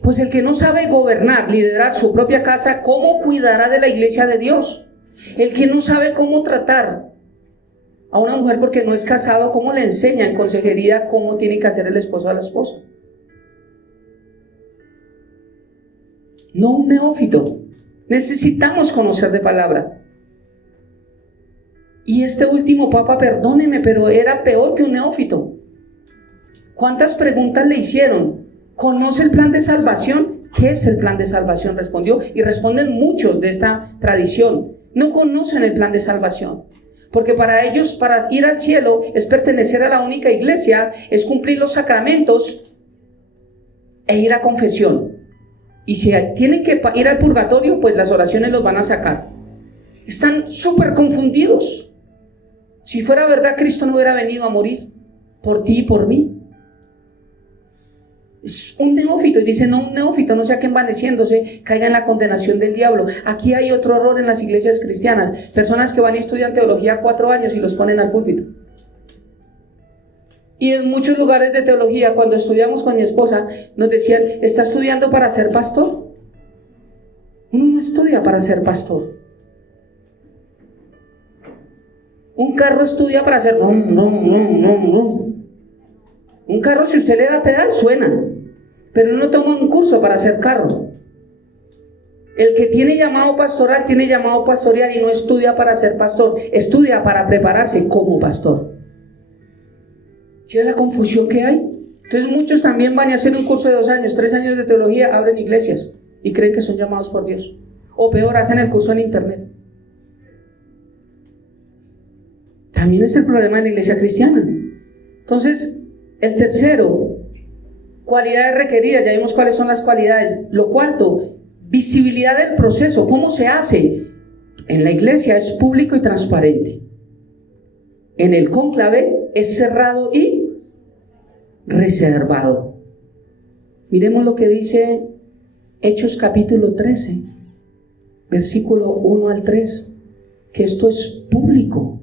Pues el que no sabe gobernar, liderar su propia casa, ¿cómo cuidará de la iglesia de Dios? El que no sabe cómo tratar a una mujer porque no es casado, ¿cómo le enseña en consejería cómo tiene que hacer el esposo a la esposa? No un neófito. Necesitamos conocer de palabra. Y este último papa, perdóneme, pero era peor que un neófito. ¿Cuántas preguntas le hicieron? ¿Conoce el plan de salvación? ¿Qué es el plan de salvación? Respondió, y responden muchos de esta tradición. No conocen el plan de salvación. Porque para ellos, para ir al cielo, es pertenecer a la única iglesia, es cumplir los sacramentos e ir a confesión. Y si tienen que ir al purgatorio, pues las oraciones los van a sacar. Están súper confundidos. Si fuera verdad, Cristo no hubiera venido a morir por ti y por mí. Es un neófito, y dice, no un neófito, no sea que envaneciéndose caiga en la condenación del diablo. Aquí hay otro error en las iglesias cristianas. Personas que van y estudian teología 4 años y los ponen al púlpito. Y en muchos lugares de teología, cuando estudiamos con mi esposa, nos decían, ¿está estudiando para ser pastor? Uno no estudia para ser pastor. Un carro estudia para hacer un carro, si usted le da pedal, suena, pero no toma un curso para hacer carro. El que tiene llamado pastoral, tiene llamado pastorear y no estudia para ser pastor, estudia para prepararse como pastor. ¿Sí ves la confusión que hay? Entonces muchos también van a hacer un curso de 2 años, 3 años de teología, abren iglesias y creen que son llamados por Dios. O peor, hacen el curso en internet. También es el problema de la iglesia cristiana. Entonces, el tercero, cualidades requeridas, ya vimos cuáles son las cualidades. Lo cuarto, visibilidad del proceso, ¿cómo se hace? En la iglesia es público y transparente. En el cónclave es cerrado y reservado. Miremos lo que dice Hechos capítulo 13, versículo 1 al 3, que esto es público.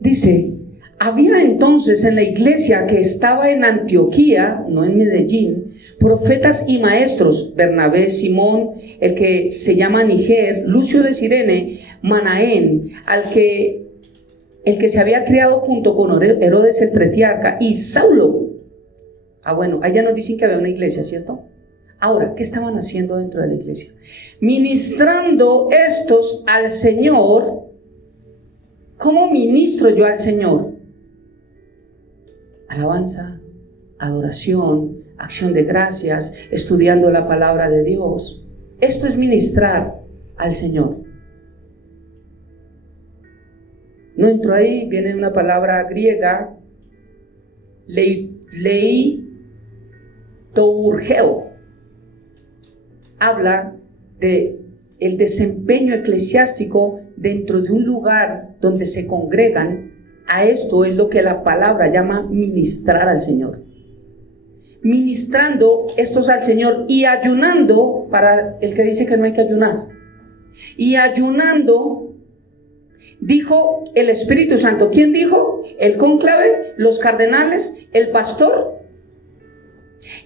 Dice, había entonces en la iglesia que estaba en Antioquía, no en Medellín, profetas y maestros, Bernabé, Simón, el que se llama Niger, Lucio de Cirene, Manaén, al que el que se había criado junto con Herodes el Tetrarca y Saulo. Bueno, allá nos dicen que había una iglesia, ¿cierto? Ahora, ¿qué estaban haciendo dentro de la iglesia? Ministrando estos al Señor. ¿Cómo ministro yo al Señor? Alabanza, adoración, acción de gracias, estudiando la palabra de Dios. Esto es ministrar al Señor. No entro ahí, viene una palabra griega, leitourgeo. Habla de el desempeño eclesiástico dentro de un lugar donde se congregan. A esto es lo que la palabra llama ministrar al Señor. Ministrando estos al Señor y ayunando, para el que dice que no hay que ayunar, y ayunando, dijo el Espíritu Santo. ¿Quién dijo? El cónclave, los cardenales, el pastor.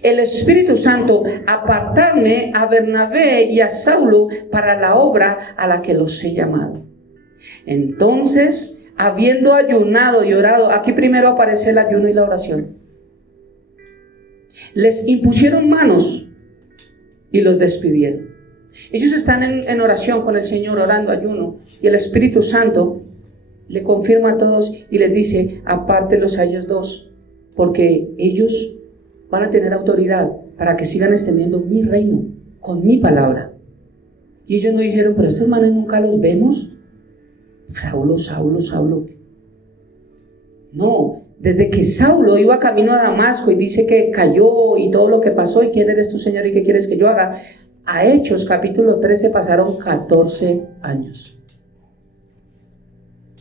El Espíritu Santo: apartadme a Bernabé y a Saulo para la obra a la que los he llamado. Entonces, habiendo ayunado y orado, aquí primero aparece el ayuno y la oración, les impusieron manos y los despidieron. Ellos están en oración con el Señor, orando, ayuno, y el Espíritu Santo le confirma a todos y les dice: apártelos a ellos dos, porque ellos van a tener autoridad para que sigan extendiendo mi reino con mi palabra. Y ellos no dijeron: pero estos manes nunca los vemos. Saulo, Saulo, Saulo. No, desde que Saulo iba camino a Damasco y dice que cayó y todo lo que pasó, y quién eres tú, Señor, y qué quieres que yo haga, a Hechos capítulo 13 pasaron 14 años.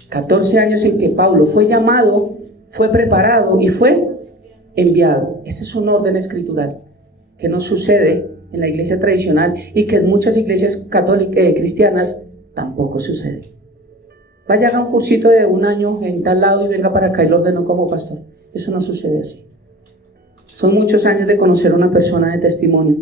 14 años en que Pablo fue llamado, fue preparado y fue enviado. Ese es un orden escritural que no sucede en la iglesia tradicional y que en muchas iglesias católicas cristianas tampoco sucede. Vaya, haga un cursito de un año en tal lado y venga para acá y lo ordenó como pastor. Eso no sucede así. Son muchos años de conocer a una persona, de testimonio.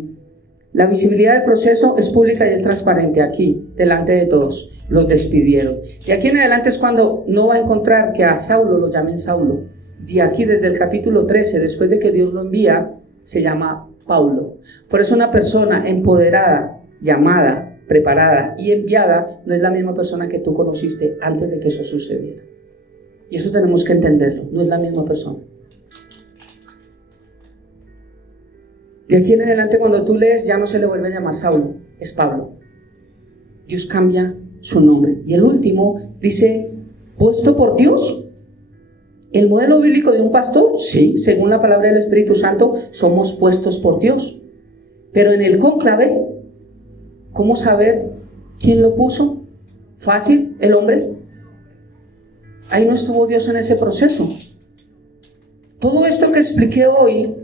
La visibilidad del proceso es pública y es transparente aquí, delante de todos. Los despidieron. De aquí en adelante es cuando no va a encontrar que a Saulo lo llamen Saulo. De aquí, desde el capítulo 13, después de que Dios lo envía, se llama Paulo. Por eso una persona empoderada, llamada, preparada y enviada no es la misma persona que tú conociste antes de que eso sucediera. Y eso tenemos que entenderlo, no es la misma persona. De aquí en adelante, cuando tú lees, ya no se le vuelve a llamar Saulo, es Pablo. Dios cambia su nombre. Y el último dice: puesto por Dios. ¿El modelo bíblico de un pastor? Sí, según la palabra del Espíritu Santo, somos puestos por Dios. Pero en el cónclave, ¿cómo saber quién lo puso? ¿Fácil? ¿El hombre? Ahí no estuvo Dios en ese proceso. Todo esto que expliqué hoy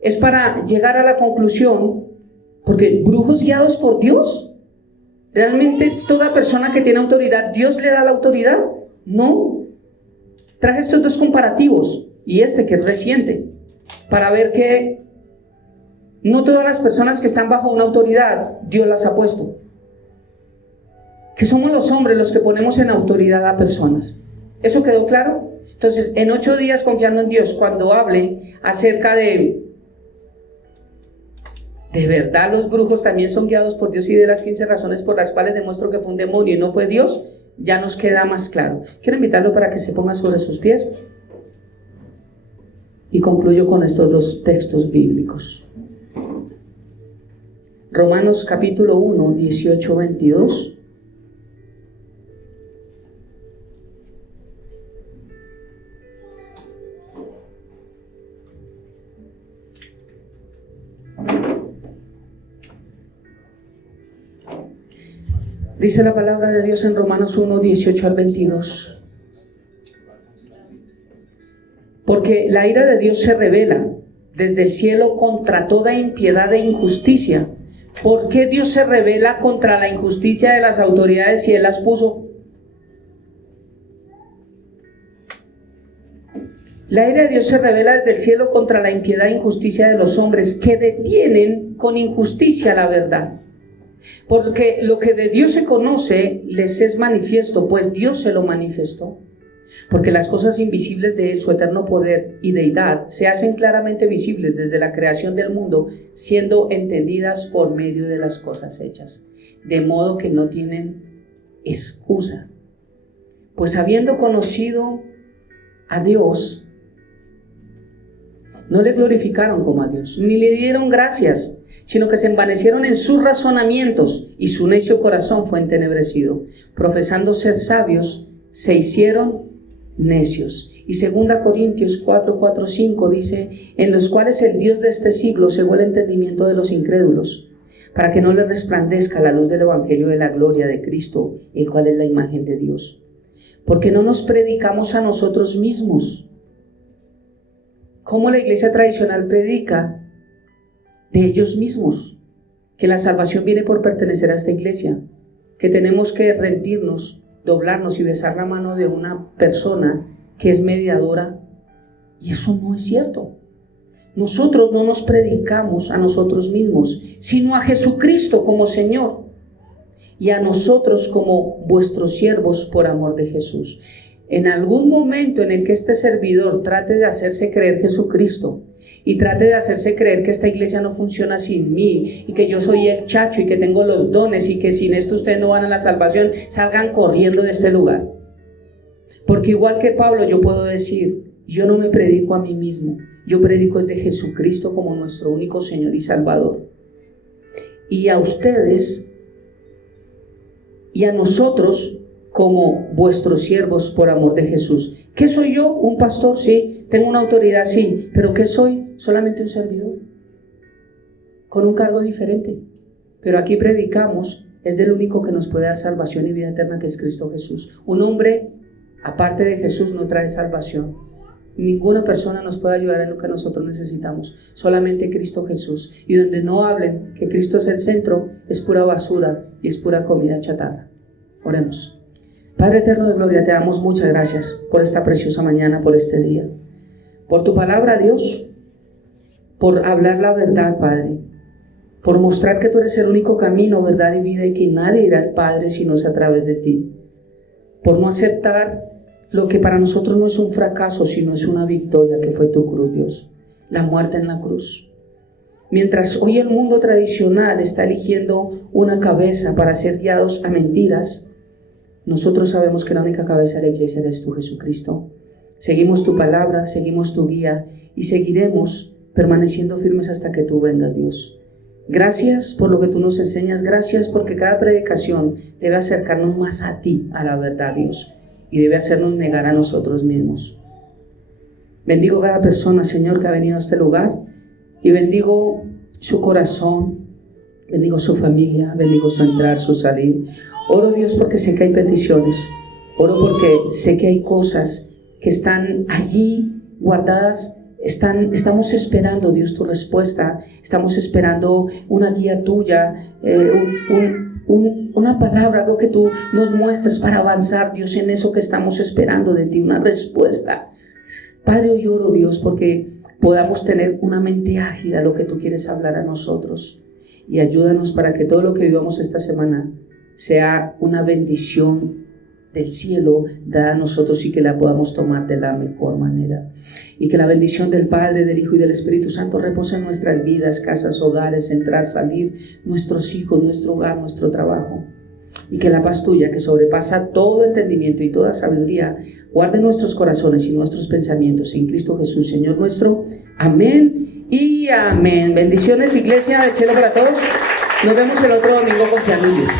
es para llegar a la conclusión, porque brujos guiados por Dios, ¿realmente toda persona que tiene autoridad, Dios le da la autoridad? No. Traje estos dos comparativos y este que es reciente, para ver que no todas las personas que están bajo una autoridad Dios las ha puesto, que somos los hombres los que ponemos en autoridad a personas. ¿Eso quedó claro? Entonces, en 8 días confiando en Dios, cuando hable acerca de verdad los brujos también son guiados por Dios y de las 15 razones por las cuales demuestro que fue un demonio y no fue Dios, ya nos queda más claro. Quiero invitarlo para que se ponga sobre sus pies y concluyo con estos 2 textos bíblicos. Romanos capítulo 1, 18-22. Dice la palabra de Dios en Romanos 1, 18-22. Porque la ira de Dios se revela desde el cielo contra toda impiedad e injusticia. ¿Por qué Dios se revela contra la injusticia de las autoridades si Él las puso? La ira de Dios se revela desde el cielo contra la impiedad e injusticia de los hombres que detienen con injusticia la verdad. Porque lo que de Dios se conoce les es manifiesto, pues Dios se lo manifestó. Porque las cosas invisibles de Él, su eterno poder y deidad, se hacen claramente visibles desde la creación del mundo, siendo entendidas por medio de las cosas hechas, de modo que no tienen excusa. Pues habiendo conocido a Dios, no le glorificaron como a Dios, ni le dieron gracias, sino que se envanecieron en sus razonamientos, y su necio corazón fue entenebrecido. Profesando ser sabios, se hicieron necios. Y 2 Corintios 4:5 dice: en los cuales el Dios de este siglo cegó el entendimiento de los incrédulos, para que no les resplandezca la luz del evangelio de la gloria de Cristo, el cual es la imagen de Dios. Porque no nos predicamos a nosotros mismos, como la iglesia tradicional predica de ellos mismos, que la salvación viene por pertenecer a esta iglesia, que tenemos que rendirnos, doblarnos y besar la mano de una persona que es mediadora, y eso no es cierto. Nosotros no nos predicamos a nosotros mismos, sino a Jesucristo como Señor, y a nosotros como vuestros siervos por amor de Jesús. En algún momento en el que este servidor trate de hacerse creer Jesucristo, y trate de hacerse creer que esta iglesia no funciona sin mí, y que yo soy el chacho y que tengo los dones y que sin esto ustedes no van a la salvación, salgan corriendo de este lugar. Porque igual que Pablo, yo puedo decir: yo no me predico a mí mismo, yo predico de Jesucristo como nuestro único Señor y Salvador. Y a ustedes y a nosotros como vuestros siervos por amor de Jesús. ¿Qué soy yo? ¿Un pastor? Sí. ¿Tengo una autoridad? Sí. ¿Pero qué soy? Solamente un servidor, con un cargo diferente. Pero aquí predicamos es del único que nos puede dar salvación y vida eterna, que es Cristo Jesús. Un hombre aparte de Jesús no trae salvación. Ninguna persona nos puede ayudar en lo que nosotros necesitamos, solamente Cristo Jesús. Y donde no hablen que Cristo es el centro, es pura basura y es pura comida chatarra. Oremos. Padre eterno de gloria, te damos muchas gracias por esta preciosa mañana, por este día, por tu palabra, Dios, por hablar la verdad, Padre, por mostrar que tú eres el único camino, verdad y vida, y que nadie irá al Padre si no es a través de ti, por no aceptar lo que para nosotros no es un fracaso, sino es una victoria, que fue tu cruz, Dios, la muerte en la cruz. Mientras hoy el mundo tradicional está eligiendo una cabeza para ser guiados a mentiras, nosotros sabemos que la única cabeza de la iglesia eres tú, Jesucristo. Seguimos tu palabra, seguimos tu guía y seguiremos permaneciendo firmes hasta que tú vengas, Dios. Gracias por lo que tú nos enseñas, gracias porque cada predicación debe acercarnos más a ti, a la verdad, Dios, y debe hacernos negar a nosotros mismos. Bendigo cada persona, Señor, que ha venido a este lugar, y bendigo su corazón, bendigo su familia, bendigo su entrar, su salir. Oro, Dios, porque sé que hay peticiones, oro porque sé que hay cosas que están allí guardadas. Estamos esperando, Dios, tu respuesta. Estamos esperando una guía tuya, una palabra, algo que tú nos muestres para avanzar, Dios, en eso que estamos esperando de ti, una respuesta. Padre, hoy oro, Dios, porque podamos tener una mente ágil a lo que tú quieres hablar a nosotros. Y ayúdanos para que todo lo que vivamos esta semana sea una bendición del cielo dada a nosotros y que la podamos tomar de la mejor manera. Y que la bendición del Padre, del Hijo y del Espíritu Santo repose en nuestras vidas, casas, hogares, entrar, salir, nuestros hijos, nuestro hogar, nuestro trabajo. Y que la paz tuya, que sobrepasa todo entendimiento y toda sabiduría, guarde nuestros corazones y nuestros pensamientos en Cristo Jesús, Señor nuestro. Amén y amén. Bendiciones, iglesia del cielo, para todos. Nos vemos el otro domingo confiando en Dios.